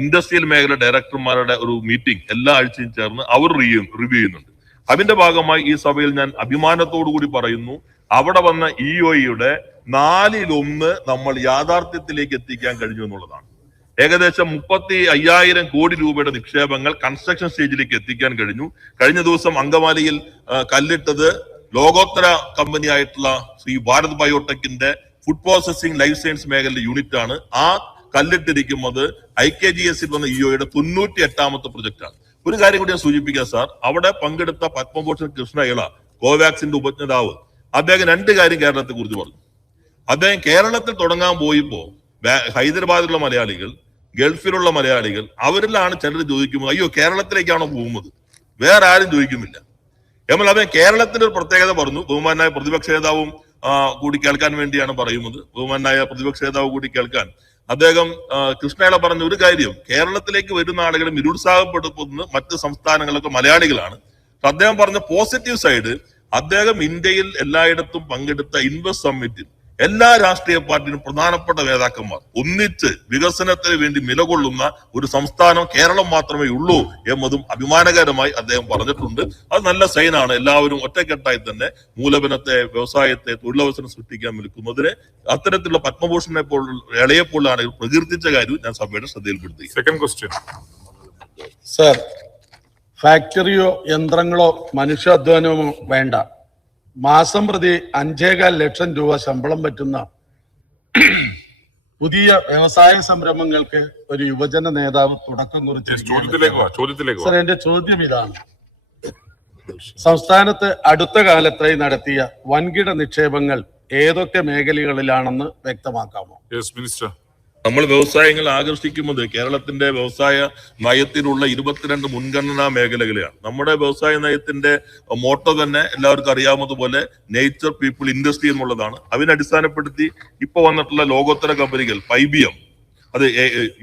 ഇൻഡസ്ട്രിയൽ മേഖല ഡയറക്ടർമാരുടെ ഒരു മീറ്റിംഗ് എല്ലാ ആഴ്ചയും ചേർന്ന് അവർ റിവ്യൂ ചെയ്യുന്നുണ്ട്. അതിന്റെ ഭാഗമായി ഈ സഭയിൽ ഞാൻ അഭിമാനത്തോടു കൂടി പറയുന്നു, അവിടെ വന്ന EOയുടെ 4/1 നമ്മൾ യാഥാർത്ഥ്യത്തിലേക്ക് എത്തിക്കാൻ കഴിഞ്ഞു എന്നുള്ളതാണ്. ഏകദേശം 35,000 കോടി രൂപയുടെ നിക്ഷേപങ്ങൾ കൺസ്ട്രക്ഷൻ സ്റ്റേജിലേക്ക് എത്തിക്കാൻ കഴിഞ്ഞു. കഴിഞ്ഞ ദിവസം അങ്കമാലിയിൽ കല്ലിട്ടത് ലോകോത്തര കമ്പനി ആയിട്ടുള്ള ശ്രീ ഭാരത് ബയോടെക്കിന്റെ ഫുഡ് പ്രോസസിംഗ് ലൈഫ് സയൻസ് മേഖലയിലെ യൂണിറ്റ് ആണ്. ആ കല്ലിട്ടിരിക്കുന്നത് IKGS വന്ന EOയുടെ 98ാമത്തെ പ്രൊജക്റ്റാണ്. ഒരു കാര്യം കൂടി ഞാൻ സൂചിപ്പിക്കാം സാർ, അവിടെ പങ്കെടുത്ത പത്മഭൂഷൺ കൃഷ്ണയിള, കോവാക്സിന്റെ ഉപജ്ഞാതാവ്, അദ്ദേഹം 2 കാര്യം കേരളത്തെ കുറിച്ച് പറഞ്ഞു. അദ്ദേഹം കേരളത്തിൽ തുടങ്ങാൻ പോയപ്പോ ഹൈദരാബാദിലുള്ള മലയാളികൾ, ഗൾഫിലുള്ള മലയാളികൾ, അവരിലാണ് ചിലർ ചോദിക്കുന്നത്, അയ്യോ കേരളത്തിലേക്കാണോ പോകുന്നത്, വേറെ ആരും ചോദിക്കുന്നില്ല. എന്നാൽ അദ്ദേഹം കേരളത്തിന്റെ ഒരു പ്രത്യേകത പറഞ്ഞു. ബഹുമാനായ പ്രതിപക്ഷ നേതാവും കൂടി കേൾക്കാൻ വേണ്ടിയാണ് പറയുന്നത്. ബഹുമാനായ പ്രതിപക്ഷ നേതാവ് കൂടി കേൾക്കാൻ. അദ്ദേഹം കൃഷ്ണേള പറഞ്ഞ ഒരു കാര്യം, കേരളത്തിലേക്ക് വരുന്ന ആളുകളെ നിരുത്സാഹപ്പെടുത്തുന്ന മറ്റ് സംസ്ഥാനങ്ങളൊക്കെ മലയാളികളാണ്. അദ്ദേഹം പറഞ്ഞ പോസിറ്റീവ് സൈഡ്, അദ്ദേഹം ഇന്ത്യയിൽ എല്ലായിടത്തും പങ്കെടുത്ത ഇൻവെസ്റ്റ് സമ്മിറ്റിൽ എല്ലാ രാഷ്ട്രീയ പാർട്ടിയും പ്രധാനപ്പെട്ട നേതാക്കന്മാർ ഒന്നിച്ച് വികസനത്തിന് വേണ്ടി നിലകൊള്ളുന്ന ഒരു സംസ്ഥാനം കേരളം മാത്രമേ ഉള്ളൂ എന്നതും അഭിമാനകരമായി അദ്ദേഹം പറഞ്ഞിട്ടുണ്ട്. അത് നല്ല സൈനാണ്. എല്ലാവരും ഒറ്റക്കെട്ടായി തന്നെ മൂലധനത്തെ, വ്യവസായത്തെ, തൊഴിലവസരം സൃഷ്ടിക്കാൻ നിൽക്കുന്നതിന് അത്തരത്തിലുള്ള പത്മഭൂഷണെ പോലുള്ള ഇളയെപ്പോഴാണ് പ്രകീർത്തിച്ച കാര്യവും ഞാൻ സഭയുടെ ശ്രദ്ധയിൽപ്പെടുത്തി. സെക്കൻഡ് ക്വസ്റ്റ്യൻ സർ, ഫാക്ടറിയോ യന്ത്രങ്ങളോ മനുഷ്യാധ്വാനമോ വേണ്ട, മാസം പ്രതി 5.25 ലക്ഷം രൂപ ശമ്പളം പറ്റുന്ന പുതിയ വ്യവസായ സംരംഭങ്ങൾക്ക് ഒരു യുവജന നേതാവ് തുടക്കം കുറിച്ചു. സർ, എന്റെ ചോദ്യം ഇതാണ്: സംസ്ഥാനത്ത് അടുത്ത കാലത്തായി നടത്തിയ വൻകിട നിക്ഷേപങ്ങൾ ഏതൊക്കെ മേഖലകളിലാണെന്ന് വ്യക്തമാക്കാമോ? മിനിസ്റ്റർ. നമ്മൾ വ്യവസായങ്ങൾ ആകർഷിക്കുന്നത് കേരളത്തിന്റെ വ്യവസായ നയത്തിലുള്ള 22 മുൻഗണനാ മേഖലകളെയാണ്. നമ്മുടെ വ്യവസായ നയത്തിന്റെ മോട്ടോ തന്നെ എല്ലാവർക്കും അറിയാവുന്നതുപോലെ നേച്ചർ, പീപ്പിൾ, ഇൻഡസ്ട്രി എന്നുള്ളതാണ്. അതിനെ അടിസ്ഥാനപ്പെടുത്തി ഇപ്പൊ വന്നിട്ടുള്ള ലോകോത്തര കമ്പനികൾ, IBM അത്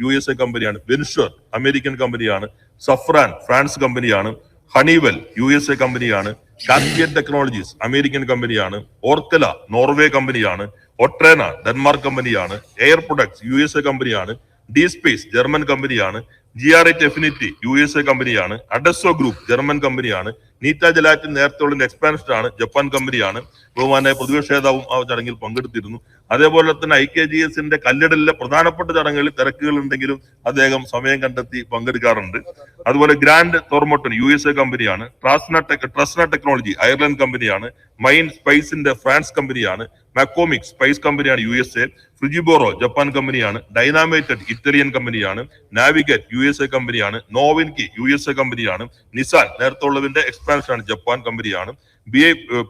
USA കമ്പനിയാണ്, വെൻഷ്വർ അമേരിക്കൻ കമ്പനിയാണ്, സഫ്രാൻ ഫ്രാൻസ് കമ്പനിയാണ്, ഹണിവെൽ USA കമ്പനിയാണ്, കാസ്പിയൻ ടെക്നോളജീസ് അമേരിക്കൻ കമ്പനിയാണ്, ഓർക്കല നോർവേ കമ്പനിയാണ്, ഒട്രേന ഡെൻമാർക്ക് കമ്പനിയാണ്, എയർ പ്രൊഡക്ട്സ് USA കമ്പനിയാണ്, ഡി സ്പേസ് ജർമ്മൻ കമ്പനിയാണ്, GRH എഫിനിറ്റി USA കമ്പനിയാണ്, അഡസോ ഗ്രൂപ്പ് ജർമ്മൻ കമ്പനിയാണ്, നീറ്റ ജലാറ്റിൻ നേരത്തെ എക്സ്പാൻഷൻ ആണ്, ജപ്പാൻ കമ്പനിയാണ്. ബഹുമാനായ പ്രതിപക്ഷ നേതാവും ആ ചടങ്ങിൽ പങ്കെടുത്തിരുന്നു. അതേപോലെ തന്നെ IKGSന്റെ കല്ലിടലിലെ പ്രധാനപ്പെട്ട ചടങ്ങുകളിൽ തിരക്കുകൾ ഉണ്ടെങ്കിലും അദ്ദേഹം സമയം കണ്ടെത്തി പങ്കെടുക്കാറുണ്ട്. അതുപോലെ ഗ്രാൻഡ് തോർമോട്ടൺ USA കമ്പനിയാണ്, ട്രസ്ന ടെക്നോളജി അയർലൻഡ് കമ്പനിയാണ്, മൈൻ സ്പൈസിന്റെ ഫ്രാൻസ് കമ്പനിയാണ്, മാക്കോമിക് സ്പൈസ് കമ്പനിയാണ് USA, ഫ്രിജിബോറോ ജപ്പാൻ കമ്പനിയാണ്, ഡൈനാമൈറ്റഡ് ഇറ്റാലിയൻ കമ്പനിയാണ്, നാവിഗേറ്റ് USA കമ്പനിയാണ്, നോവിൻകി USA കമ്പനിയാണ്, നിസാൻ നേരത്തെ ഉള്ളതിന്റെ എക്സ്പാൻഷൻ ആണ്, ജപ്പാൻ കമ്പനിയാണ്,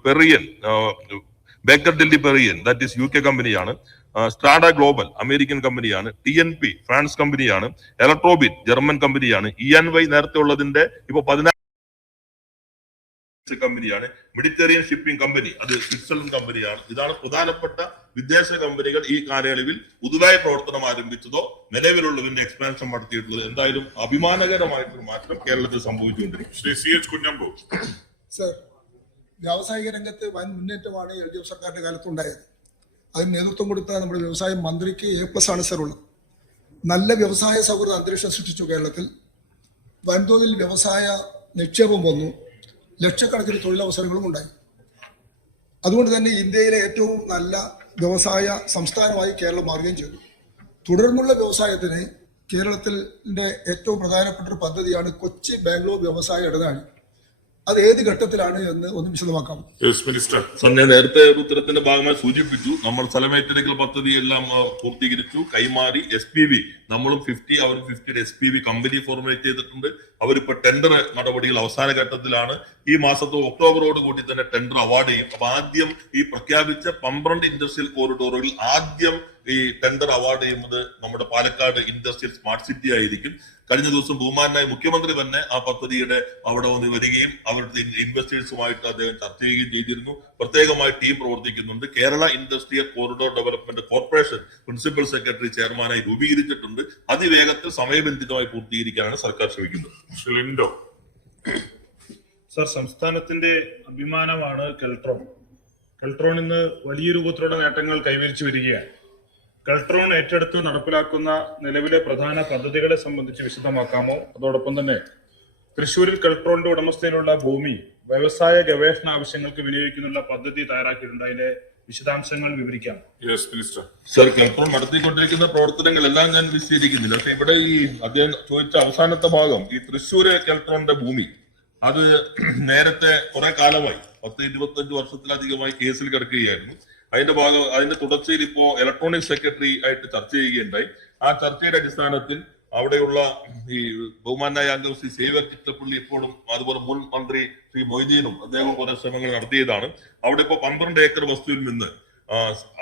പെറിയൻ ബേക്കർ ഡെല്ലി പെറിയൻ ദാറ്റ് ഈസ് UK കമ്പനിയാണ്, സ്ട്രാഡ ഗ്ലോബൽ അമേരിക്കൻ കമ്പനിയാണ്, TNP ഫ്രാൻസ് കമ്പനിയാണ്, ഇലക്ട്രോബിറ്റ് ജർമ്മൻ കമ്പനിയാണ്, ENY നേരത്തെ ഉള്ളതിന്റെ ഇപ്പൊ 16 കമ്പനിയാണ്, മെഡിറ്ററേനിയൻ ഷിപ്പിംഗ് കമ്പനി അത് സ്വിറ്റ്സർലൻഡ് കമ്പനിയാണ്. ഇതാണ് പ്രധാനപ്പെട്ട വിദേശ കമ്പനികൾ ഈ കാലയളവിൽ പുതുതായി പ്രവർത്തനം ആരംഭിച്ചതോ നിലവിലുള്ളതിന്റെ എക്സ്പാൻഷൻ നടത്തിയിട്ടുള്ളത്. എന്തായാലും അഭിമാനകരമായിട്ടൊരു മാറ്റം കേരളത്തിൽ സംഭവിച്ചുകൊണ്ടിരിക്കും. ശ്രീ CH കുഞ്ഞമ്പു. സർ, വ്യാവസായിക രംഗത്ത് വൻ മുന്നേറ്റമാണ് LDF സർക്കാരിന്റെ കാലത്തുണ്ടായത്. അതിന് നേതൃത്വം കൊടുത്ത നമ്മുടെ വ്യവസായ മന്ത്രിക്ക് A+ ആണ് സർ ഉള്ളത്. നല്ല വ്യവസായ സൗഹൃദ അന്തരീക്ഷം സൃഷ്ടിച്ചു കേരളത്തിൽ. വൻതോതിൽ വ്യവസായ നിക്ഷേപം വന്നു, ലക്ഷക്കണക്കിന് തൊഴിലവസരങ്ങളും ഉണ്ടായി. അതുകൊണ്ട് തന്നെ ഇന്ത്യയിലെ ഏറ്റവും നല്ല വ്യവസായ സംസ്ഥാനമായി കേരളം മാറുകയും ചെയ്തു. തുടർന്നുള്ള വ്യവസായത്തിന് കേരളത്തിന്റെ ഏറ്റവും പ്രധാനപ്പെട്ട ഒരു പദ്ധതിയാണ് കൊച്ചി ബാംഗ്ലൂർ വ്യവസായ ഇടനാഴി. അത് ഏത് ഘട്ടത്തിലാണ് എന്ന് ഒന്ന് വിശദമാക്കാം. ഞാൻ നേരത്തെ ഉത്തരത്തിന്റെ ഭാഗമായി സൂചിപ്പിച്ചു. നമ്മൾ സ്ഥലമേറ്റെടുക്കൽ പദ്ധതി എല്ലാം പൂർത്തീകരിച്ചു, കൈമാറി. SPV നമ്മളും 50 അവരും 50 SPV കമ്പനി ഫോർമേറ്റ് ചെയ്തിട്ടുണ്ട്. അവരിപ്പോ ടെൻഡർ നടപടികൾ അവസാന ഘട്ടത്തിലാണ്. ഈ മാസത്തെ ഒക്ടോബറോട് കൂടി തന്നെ ടെൻഡർ അവാർഡ് ചെയ്യും. അപ്പൊ ആദ്യം ഈ പ്രഖ്യാപിച്ച 12 ഇൻഡസ്ട്രിയൽ കോറിഡോറുകളിൽ ആദ്യം ഈ ടെൻഡർ അവാർഡ് ചെയ്യുന്നത് നമ്മുടെ പാലക്കാട് ഇൻഡസ്ട്രിയൽ സ്മാർട്ട് സിറ്റി ആയിരിക്കും. കഴിഞ്ഞ ദിവസം ബഹുമാനായ മുഖ്യമന്ത്രി തന്നെ ആ പദ്ധതിയുടെ അവിടെ വന്ന് വരികയും അവരുടെ ഇൻവെസ്റ്റേഴ്സുമായിട്ട് അദ്ദേഹം ചർച്ച ചെയ്യുകയും ചെയ്തിരുന്നു. പ്രത്യേകമായി ടീം പ്രവർത്തിക്കുന്നുണ്ട്. Kerala industrial corridor development corporation principal secretary ചെയർമാനായി രൂപീകരിച്ചിട്ടുണ്ട്. അതിവേഗത്തിൽ സമയബന്ധിതമായി പൂർത്തീകരിക്കാനാണ് സർക്കാർ ശ്രമിക്കുന്നത്. സർ, സംസ്ഥാനത്തിന്റെ അഭിമാനമാണ് കെൽട്രോൺ. കെൽട്രോൺ ഇന്ന് വലിയ രൂപത്തിലുള്ള നേട്ടങ്ങൾ കൈവരിച്ചു വരികയാണ്. കെൽട്രോൺ ഏറ്റെടുത്ത് നടപ്പിലാക്കുന്ന നിലവിലെ പ്രധാന പദ്ധതികളെ സംബന്ധിച്ച് വിശദമാക്കാമോ? അതോടൊപ്പം തന്നെ തൃശ്ശൂരിൽ കെൽട്രോണിന്റെ ഉടമസ്ഥയിലുള്ള ഭൂമി വ്യവസായ ഗവേഷണ ആവശ്യങ്ങൾക്ക് വിനിയോഗിക്കുന്നുള്ള പദ്ധതി തയ്യാറാക്കിയിട്ടുണ്ട്. അതിന്റെ വിശദാംശങ്ങൾ വിവരിക്കാം. സർ, കെൽട്രോൺ നടത്തിക്കൊണ്ടിരിക്കുന്ന പ്രവർത്തനങ്ങളെല്ലാം ഞാൻ വിശദീകരിക്കുന്നില്ല. പക്ഷെ ഇവിടെ ഈ അദ്ദേഹം ചോദിച്ച അവസാനത്തെ ഭാഗം, ഈ തൃശ്ശൂര് കെൽട്രോണിന്റെ ഭൂമി, അത് നേരത്തെ കുറെ കാലമായി 10-25 വർഷത്തിലധികമായി കേസിൽ കിടക്കുകയായിരുന്നു. അതിന്റെ തുടർച്ചയിൽ ഇപ്പോ ഇലക്ട്രോണിക് സെക്രട്ടറി ആയിട്ട് ചർച്ച ചെയ്യുകയുണ്ടായി. ആ ചർച്ചയുടെ അടിസ്ഥാനത്തിൽ അവിടെയുള്ള ഈ ബഹുമാനായ അംഗം ശ്രീ സേവ്യർ ചിറ്റപ്പള്ളി ഇപ്പോഴും അതുപോലെ മുൻ മന്ത്രി ശ്രീ മൊയ്തീനും അദ്ദേഹം കുറെ ശ്രമങ്ങൾ നടത്തിയതാണ്. അവിടെ ഇപ്പോ 12 ഏക്കർ വസ്തുവിൽ നിന്ന്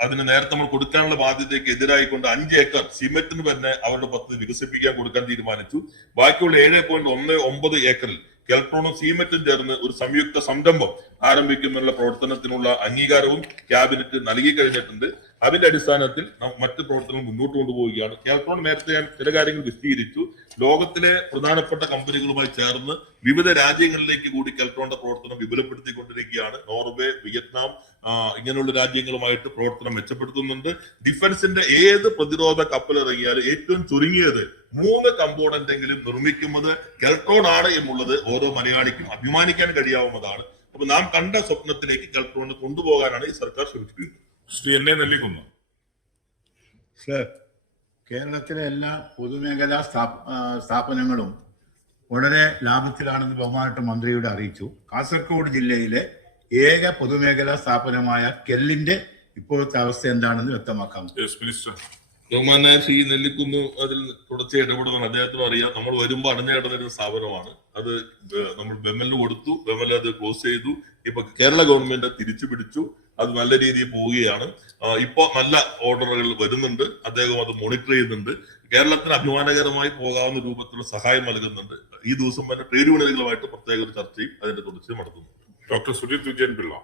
അതിന് നേരത്തെ നമ്മൾ കൊടുക്കാനുള്ള ബാധ്യതയ്ക്ക് എതിരായിക്കൊണ്ട് 5 ഏക്കർ സിമെന്റിന് തന്നെ അവരുടെ പദ്ധതി വികസിപ്പിക്കാൻ കൊടുക്കാൻ തീരുമാനിച്ചു. ബാക്കിയുള്ള 7.19 ഏക്കറിൽ കെൽട്രോണും സീമെന്റും ചേർന്ന് ഒരു സംയുക്ത സംരംഭം ആരംഭിക്കുമെന്നുള്ള പ്രവർത്തനത്തിനുള്ള അംഗീകാരവും ക്യാബിനറ്റ് നൽകി കഴിഞ്ഞിട്ടുണ്ട്. അതിന്റെ അടിസ്ഥാനത്തിൽ മറ്റ് പ്രവർത്തനങ്ങൾ മുന്നോട്ട് കൊണ്ടുപോവുകയാണ്. കെൽട്രോൺ നേരത്തെ ഞാൻ ചില കാര്യങ്ങൾ വിശദീകരിച്ചു. ലോകത്തിലെ പ്രധാനപ്പെട്ട കമ്പനികളുമായി ചേർന്ന് വിവിധ രാജ്യങ്ങളിലേക്ക് കൂടി കെൽട്രോണിന്റെ പ്രവർത്തനം വിപുലപ്പെടുത്തിക്കൊണ്ടിരിക്കുകയാണ്. നോർവേ, വിയറ്റ്നാം ഇങ്ങനെയുള്ള രാജ്യങ്ങളുമായിട്ട് പ്രവർത്തനം മെച്ചപ്പെടുത്തുന്നുണ്ട്. ഡിഫൻസിന്റെ ഏത് പ്രതിരോധ കപ്പൽ ഇറങ്ങിയാലും ഏറ്റവും ചുരുങ്ങിയത് 3 കമ്പോണന്റ് എങ്കിലും നിർമ്മിക്കുന്നത് കെൽട്രോൺ ആണ് എന്നുള്ളത് ഓരോ മലയാളിക്കും അഭിമാനിക്കാൻ കഴിയാവുന്നതാണ്. അപ്പൊ നാം കണ്ട സ്വപ്നത്തിലേക്ക് കെൽട്രോണിനെ കൊണ്ടുപോകാനാണ് ഈ സർക്കാർ ശ്രമിക്കുന്നത്. ശ്രീ എന്നെ നെല്ലിക്കുന്നു. സർ, കേരളത്തിലെ എല്ലാ പൊതുമേഖലാ സ്ഥാപനങ്ങളും വളരെ ലാഭത്തിലാണെന്ന് ബഹുമാനപ്പെട്ട മന്ത്രിയോട് അറിയിച്ചു. കാസർഗോഡ് ജില്ലയിലെ ഏക പൊതുമേഖലാ സ്ഥാപനമായ കെല്ലിന്റെ ഇപ്പോഴത്തെ അവസ്ഥ എന്താണെന്ന് വ്യക്തമാക്കാം. ബഹുമാനായ ശ്രീ നെല്ലിക്കുന്നു അതിൽ തുടർച്ചയായി ഇടപെടുന്നത് അദ്ദേഹത്തിനും അറിയാം. നമ്മൾ വരുമ്പോൾ അടഞ്ഞിടന്നിരുന്ന സ്ഥാപനമാണ് അത്. നമ്മൾ ബെമലിന് കൊടുത്തു, ബെമൽ അത് ക്ലോസ് ചെയ്തു. ഇപ്പൊ കേരള ഗവൺമെന്റ് തിരിച്ചു പിടിച്ചു. അത് നല്ല രീതിയിൽ പോവുകയാണ്. ഇപ്പൊ നല്ല ഓർഡറുകൾ വരുന്നുണ്ട്. അദ്ദേഹം അത് മോണിറ്റർ ചെയ്യുന്നുണ്ട്. കേരളത്തിന് അഭിമാനകരമായി പോകാവുന്ന രൂപത്തിലുള്ള സഹായം നൽകുന്നുണ്ട്. ഈ ദിവസം തന്നെ ട്രേഡ് യൂണിയനുകളുമായിട്ട് പ്രത്യേക ഒരു ചർച്ചയും അതിന്റെ തുടർച്ചയും നടത്തുന്നു. ഡോക്ടർ സുജിത് വിജയൻ പിള്ള.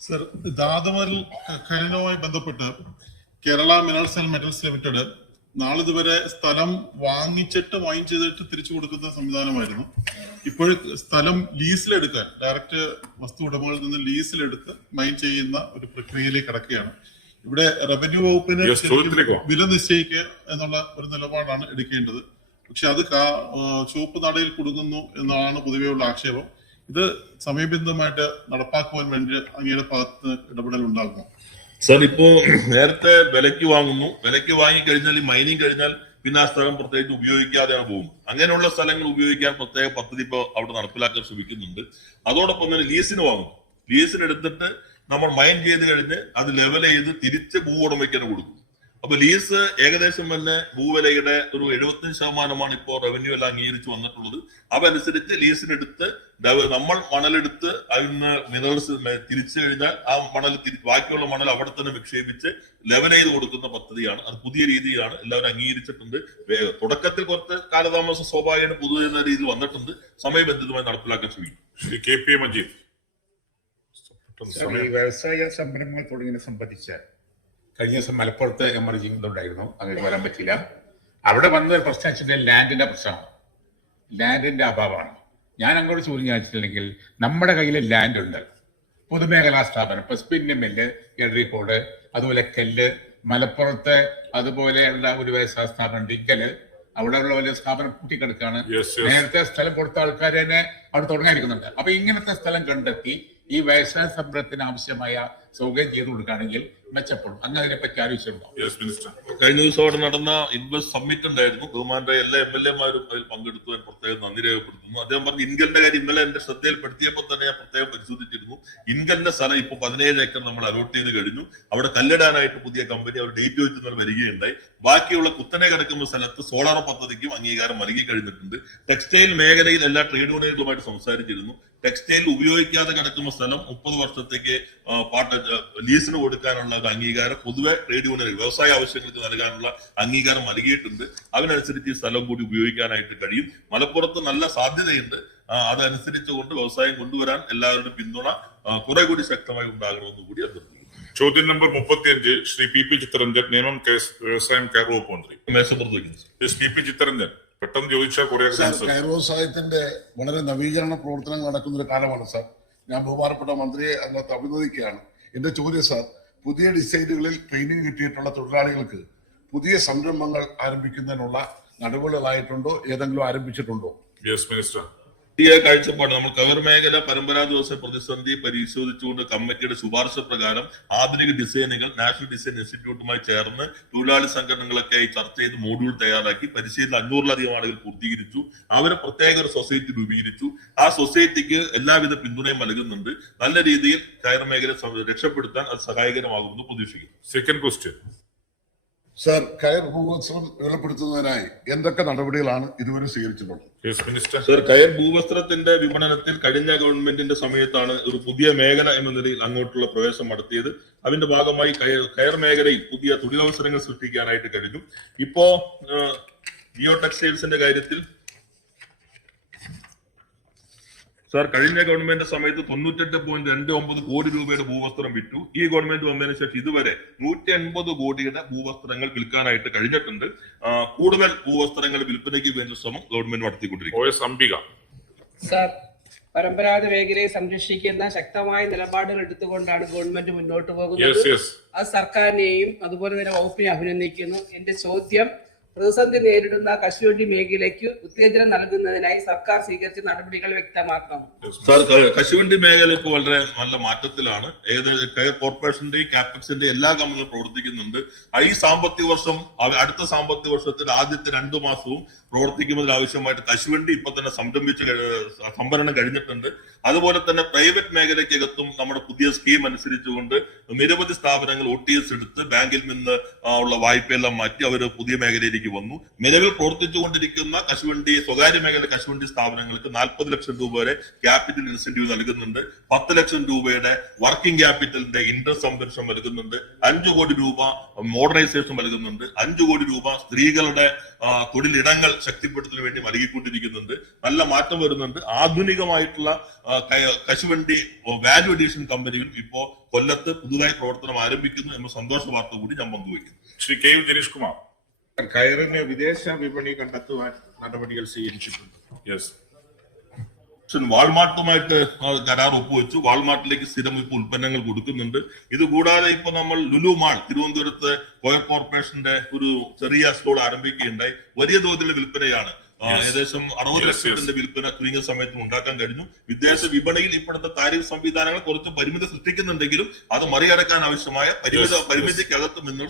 സർ, ധാതുമൽ ഖനനവുമായി ബന്ധപ്പെട്ട് Kerala minerals and metals limited നാളിതുവരെ സ്ഥലം വാങ്ങിച്ചിട്ട് മൈൻ ചെയ്തിട്ട് തിരിച്ചു കൊടുക്കുന്ന സംവിധാനമായിരുന്നു. ഇപ്പോൾ സ്ഥലം ലീസിലെടുക്കാൻ ഡയറക്റ്റ് വസ്തു ഉടമകളിൽ നിന്ന് ലീസിലെടുത്ത് മൈൻ ചെയ്യുന്ന ഒരു പ്രക്രിയയിലേക്ക് കടക്കുകയാണ്. ഇവിടെ റവന്യൂ വകുപ്പിന് വില നിശ്ചയിക്കുക എന്നുള്ള ഒരു നിലപാടാണ് എടുക്കേണ്ടത്. പക്ഷെ അത് ചുവപ്പ് നടയിൽ കൊടുക്കുന്നു എന്നാണ് പൊതുവെയുള്ള ആക്ഷേപം. ഇത് സമയബന്ധിതമായിട്ട് നടപ്പാക്കുവാൻ വേണ്ടി അങ്ങയുടെ ഭാഗത്ത് ഇടപെടൽ ഉണ്ടാകുമോ? സർ, ഇപ്പോ നേരത്തെ വിലയ്ക്ക് വാങ്ങുന്നു. വിലയ്ക്ക് വാങ്ങിക്കഴിഞ്ഞാൽ ഈ മൈനിങ് കഴിഞ്ഞാൽ പിന്നെ ആ സ്ഥലം പ്രത്യേകിച്ച് ഉപയോഗിക്കാതെയാണ് പോകുന്നത്. അങ്ങനെയുള്ള സ്ഥലങ്ങൾ ഉപയോഗിക്കാൻ പ്രത്യേക പദ്ധതി ഇപ്പോൾ അവിടെ നടപ്പിലാക്കാൻ ശ്രമിക്കുന്നുണ്ട്. അതോടൊപ്പം തന്നെ ലീസിന് വാങ്ങുന്നു. ലീസിന് എടുത്തിട്ട് നമ്മൾ മൈൻ ചെയ്ത് കഴിഞ്ഞ് അത് ലെവൽ ചെയ്ത് തിരിച്ച് ഭൂ ഉടമയ്ക്ക് കൊടുക്കും. അപ്പൊ ലീസ് ഏകദേശം തന്നെ ഭൂവിലയുടെ ഒരു 75% ഇപ്പോൾ റവന്യൂ എല്ലാം അംഗീകരിച്ച് വന്നിട്ടുള്ളത്. അതനുസരിച്ച് ലീസിനെടുത്ത് നമ്മൾ മണലെടുത്ത് അതിന് മിനറൽസ് തിരിച്ചു കഴിഞ്ഞാൽ ആ മണൽ ബാക്കിയുള്ള മണൽ അവിടെ തന്നെ നിക്ഷേപിച്ച് ലെവൽ ചെയ്ത് കൊടുക്കുന്ന പദ്ധതിയാണ്. അത് പുതിയ രീതിയാണ്, എല്ലാവരും അംഗീകരിച്ചിട്ടുണ്ട്. തുടക്കത്തിൽ കുറച്ച് കാലതാമസം സ്വാഭാവികമാണ്, പുതുവെന്ന രീതിയിൽ വന്നിട്ടുണ്ട്. സമയബന്ധിതമായി നടപ്പിലാക്കാൻ ശ്രമിക്കും. Shri K P Majeed. വ്യവസായ സംരംഭങ്ങൾ തുടങ്ങിയതിനെ സംബന്ധിച്ച് കഴിഞ്ഞ ദിവസം മലപ്പുറത്ത് എമർജിംഗ് ഉണ്ടായിരുന്നു, അങ്ങനെ വരാൻ പറ്റില്ല. അവിടെ വന്ന ഒരു പ്രശ്നം വെച്ചിട്ടുണ്ടെങ്കിൽ ലാൻഡിന്റെ പ്രശ്നമാണ്, ലാൻഡിന്റെ അഭാവമാണ്. ഞാൻ അങ്ങോട്ട് ചോദ്യം ചോദിച്ചിട്ടുണ്ടെങ്കിൽ നമ്മുടെ കയ്യിൽ ലാൻഡ് ഉണ്ട്. പൊതുമേഖലാ സ്ഥാപനം ഇപ്പൊ സ്പിൻ മില്ല്, എഡ്രിക്കോട്, അതുപോലെ കെല്ല്, മലപ്പുറത്ത് അതുപോലെയുള്ള ഒരു വ്യവസായ സ്ഥാപനം ഡിങ്കല്, അവിടെയുള്ള വലിയ സ്ഥാപനം കൂട്ടിക്കിടക്കാണ്. നേരത്തെ സ്ഥലം കൊടുത്ത ആൾക്കാർ തന്നെ അവിടെ തുടങ്ങാനിരിക്കുന്നുണ്ട്. അപ്പൊ ഇങ്ങനത്തെ സ്ഥലം കണ്ടെത്തി ഈ വ്യവസായ സംരംഭത്തിന് ആവശ്യമായ സൗകര്യം ചെയ്തു കൊടുക്കുകയാണെങ്കിൽ മെച്ചപ്പെടും. അങ്ങ് അതിനെപ്പറ്റി ആലോചിച്ചിട്ടുണ്ടോ? കഴിഞ്ഞ ദിവസം അവിടെ നടന്ന ഇൻവെസ്റ്റ് സമ്മിറ്റ് ഉണ്ടായിരുന്നു. ബഹുമാന്റെ എല്ലാ MLA-മാരും അതിൽ പങ്കെടുത്തു. പ്രത്യേകം നന്ദി രേഖപ്പെടുത്തുന്നു. അദ്ദേഹം പറഞ്ഞു ഇൻകലിന്റെ കാര്യം ഇന്നലെ എന്റെ ശ്രദ്ധയിൽപ്പെടുത്തിയപ്പോൾ തന്നെ ഞാൻ പ്രത്യേകം പരിശോധിച്ചിരുന്നു. ഇൻകലിന്റെ സ്ഥലം ഇപ്പൊ 17 ഏക്കർ നമ്മൾ അലോട്ട് ചെയ്ത് കഴിഞ്ഞു. അവിടെ കല്ലിടാനായിട്ട് പുതിയ കമ്പനി അവർ ഡേറ്റ് വെച്ച് വരികയുണ്ടായി. ബാക്കിയുള്ള കുത്തനെ കിടക്കുന്ന സ്ഥലത്ത് സോളാർ പദ്ധതിക്കും അംഗീകാരം നൽകി കഴിഞ്ഞിട്ടുണ്ട്. ടെക്സ്റ്റൈൽ മേഖലയിൽ എല്ലാ ട്രേഡ് യൂണിയനുകളുമായിട്ട് സംസാരിച്ചിരുന്നു. ടെക്സ്റ്റൈൽ ഉപയോഗിക്കാതെ കിടക്കുന്ന സ്ഥലം 30 വർഷത്തേക്ക് ലീസിന് കൊടുക്കാനുള്ള ഒരു അംഗീകാരം പൊതുവെ ട്രേഡ് യൂണിയൻ വ്യവസായ ആവശ്യങ്ങൾക്ക് നൽകാനുള്ള അംഗീകാരം നൽകിയിട്ടുണ്ട്. അതിനനുസരിച്ച് ഈ സ്ഥലം കൂടി ഉപയോഗിക്കാനായിട്ട് കഴിയും. മലപ്പുറത്ത് നല്ല സാധ്യതയുണ്ട്. അതനുസരിച്ചുകൊണ്ട് വ്യവസായം കൊണ്ടുവരാൻ എല്ലാവരുടെയും പിന്തുണ കുറെ കൂടി ശക്തമായി ഉണ്ടാകണമെന്ന് കൂടി അഭ്യർത്ഥിക്കുന്നു. ചോദ്യം നമ്പർ 35 ശ്രീ പി ചിത്തരഞ്ജൻ, നിയമം വ്യവസായം കയർ വകുപ്പ് മന്ത്രി. പി ചിത്തരഞ്ജൻ പെട്ടെന്ന് ചോദിച്ചാൽ കുറെ കയർ വ്യവസായത്തിന്റെ വളരെ നവീകരണ പ്രവർത്തനങ്ങൾ നടക്കുന്ന ഒരു കാലമാണ് സാർ. ഞാൻ ബഹുമാനപ്പെട്ട മന്ത്രിയെ അതിനകത്ത് അഭിനന്ദിക്കുകയാണ്. എന്റെ ചോദ്യം സാർ, പുതിയ ഡിസൈനുകളിൽ ട്രെയിനിങ് കിട്ടിയിട്ടുള്ള തൊഴിലാളികൾക്ക് പുതിയ സംരംഭങ്ങൾ ആരംഭിക്കുന്നതിനുള്ള നടപടികളായിട്ടുണ്ടോ, ഏതെങ്കിലും ആരംഭിച്ചിട്ടുണ്ടോ? Yes minister. പുതിയ കാഴ്ചപ്പാട് നമ്മൾ കയർ മേഖല പരമ്പരാഗത വ്യവസായ പ്രതിസന്ധി പരിശോധിച്ചുകൊണ്ട് കമ്മിറ്റിയുടെ ശുപാർശ പ്രകാരം ആധുനിക ഡിസൈനുകൾ നാഷണൽ ഡിസൈൻ ഇൻസ്റ്റിറ്റ്യൂട്ടുമായി ചേർന്ന് തൊഴിലാളി സംഘടനകളൊക്കെ ചർച്ച ചെയ്ത് മോഡ്യൂൾ തയ്യാറാക്കി പരിശീലനം 500-ലധികം ആളുകൾ പൂർത്തീകരിച്ചു. അവരെ പ്രത്യേക ഒരു സൊസൈറ്റി രൂപീകരിച്ചു. ആ സൊസൈറ്റിക്ക് എല്ലാവിധ പിന്തുണയും നൽകുന്നുണ്ട്. നല്ല രീതിയിൽ കയർ മേഖല രക്ഷപ്പെടുത്താൻ അത് സഹായകരമാകുമെന്ന് പ്രതീക്ഷിക്കുന്നു. സെക്കൻഡ് ക്വസ്റ്റ്യൻ സാർ, കയർ ഭൂവസ്ത്രം വിപുലപ്പെടുത്തുന്നതിനായി എന്തൊക്കെ നടപടികളാണ് ഇതുവരെ സ്വീകരിച്ചിട്ടുള്ളത്? സർ, കയർ ഭൂവസ്ത്രത്തിന്റെ വിപണനത്തിൽ കഴിഞ്ഞ ഗവൺമെന്റിന്റെ സമയത്താണ് ഒരു പുതിയ മേഖല എന്ന നിലയിൽ അങ്ങോട്ടുള്ള പ്രവേശനം നടത്തിയത്. അതിന്റെ ഭാഗമായി കയർ മേഖലയിൽ പുതിയ തൊഴിലവസരങ്ങൾ സൃഷ്ടിക്കാനായിട്ട് കഴിഞ്ഞു. ഇപ്പോ ജിയോ ടെക്സ്റ്റൈൽസിന്റെ കാര്യത്തിൽ സാർ, കഴിഞ്ഞ ഗവൺമെന്റ് സമയത്ത് 98.29 കോടി രൂപയുടെ ഭൂവസ്ത്രം വിറ്റു. ഈ ഗവൺമെന്റ് വന്നതിന് ശേഷം ഇതുവരെ 180 കോടിയുടെ ഭൂവസ്ത്രങ്ങൾ വിൽക്കാനായിട്ട് കഴിഞ്ഞിട്ടുണ്ട്. കൂടുതൽ ഭൂവസ്ത്രങ്ങൾ വിൽപ്പനയ്ക്ക് വേണ്ടി ശ്രമം ഗവൺമെന്റ് നടത്തിക്കൊണ്ടിരിക്കും. OS അംബിക. സാർ, പരമ്പരാഗത മേഖലയെ സംരക്ഷിക്കുന്ന ശക്തമായ നിലപാടുകൾ എടുത്തുകൊണ്ടാണ് ഗവൺമെന്റ് മുന്നോട്ട് പോകുന്നത്. അത് സർക്കാരിനെയും അതുപോലെ തന്നെ വകുപ്പിനെ അഭിനന്ദിക്കുന്നു. എന്റെ ചോദ്യം, പ്രതിസന്ധി നേരിടുന്ന കശുവണ്ടി മേഖലയ്ക്ക് ഉത്തേജനം നൽകുന്നതിനായി സർക്കാർ സ്വീകരിച്ച നടപടികൾ വ്യക്തമാക്കണം. സാർ, കശുവണ്ടി മേഖല ഇപ്പോൾ വളരെ നല്ല മാറ്റത്തിലാണ്. കെയർ കോർപ്പറേഷന്റെയും കാപ്പക്സിന്റെ എല്ലാ കമ്പനികളും പ്രവർത്തിക്കുന്നുണ്ട്. ഈ സാമ്പത്തിക വർഷം, അടുത്ത സാമ്പത്തിക വർഷത്തിൽ ആദ്യത്തെ 2 മാസവും പ്രവർത്തിക്കുന്നതിന് ആവശ്യമായിട്ട് കശുവണ്ടി ഇപ്പൊ തന്നെ സംഭരണം കഴിഞ്ഞിട്ടുണ്ട്. അതുപോലെ തന്നെ പ്രൈവറ്റ് മേഖലയ്ക്കകത്തും നമ്മുടെ പുതിയ സ്കീം അനുസരിച്ചുകൊണ്ട് നിരവധി സ്ഥാപനങ്ങൾ OTS എടുത്ത് ബാങ്കിൽ നിന്ന് ഉള്ള വായ്പയെല്ലാം മാറ്റി അവർ പുതിയ മേഖലയിലേക്ക് വന്നു. നിലവിൽ പ്രവർത്തിച്ചുകൊണ്ടിരിക്കുന്ന കശുവണ്ടി സ്വകാര്യ മേഖല കശുവണ്ടി സ്ഥാപനങ്ങൾക്ക് 40 ലക്ഷം രൂപ വരെ ക്യാപിറ്റൽ ഇൻസെന്റീവ് നൽകുന്നുണ്ട്. 10 ലക്ഷം രൂപയുടെ വർക്കിംഗ് ക്യാപിറ്റലിന്റെ ഇൻട്രസ്റ്റ് സംരക്ഷണം നൽകുന്നുണ്ട്. 5 കോടി രൂപ മോഡറൈസേഷൻ നൽകുന്നുണ്ട്. 5 കോടി രൂപ സ്ത്രീകളുടെ തൊഴിലിടങ്ങൾ ശക്തിപ്പെടുത്തുന്നതിന് വേണ്ടി നൽകിക്കൊണ്ടിരിക്കുന്നുണ്ട്. നല്ല മാറ്റം വരുന്നുണ്ട്. ആധുനികമായിട്ടുള്ള കശുവണ്ടി വാല്യൂ അഡീഷൻ കമ്പനികൾ ഇപ്പോ കൊല്ലത്ത് പുതുതായി പ്രവർത്തനം ആരംഭിക്കുന്നു എന്ന സന്തോഷ വാർത്ത കൂടി ഞാൻ പങ്കുവയ്ക്കുന്നു. ശ്രീ കെ ദിനേഷ് കുമാർ. കയറിന് വിദേശ വിപണി കണ്ടെത്തുവാൻ നടപടികൾ സ്വീകരിച്ചിട്ടുണ്ട്. വാൾമാർട്ടുമായിട്ട് കരാർ ഒപ്പുവെച്ചു. വാൾമാർട്ടിലേക്ക് സ്ഥിരം ഇപ്പൊ ഉൽപ്പന്നങ്ങൾ കൊടുക്കുന്നുണ്ട്. ഇത് കൂടാതെ ഇപ്പൊ നമ്മൾ ലുലു മാൾ തിരുവനന്തപുരത്ത് കോയർ കോർപ്പറേഷന്റെ ഒരു ചെറിയ സ്റ്റോൾ ആരംഭിക്കുകയുണ്ടായി. വലിയ തോതിലുള്ള വിൽപ്പനയാണ്. ഏകദേശം 60 ലക്ഷത്തിന്റെ വിൽപ്പന ചുരുങ്ങിയ സമയത്ത് ഉണ്ടാക്കാൻ കഴിഞ്ഞു. വിദേശ വിപണിയിൽ ഇപ്പോഴത്തെ താരിഫ് സംവിധാനങ്ങൾ കുറച്ച് പരിമിതി സൃഷ്ടിക്കുന്നുണ്ടെങ്കിലും അത് മറികടക്കാൻ ആവശ്യമായ പരിമിതിക്കകത്ത് നിങ്ങൾ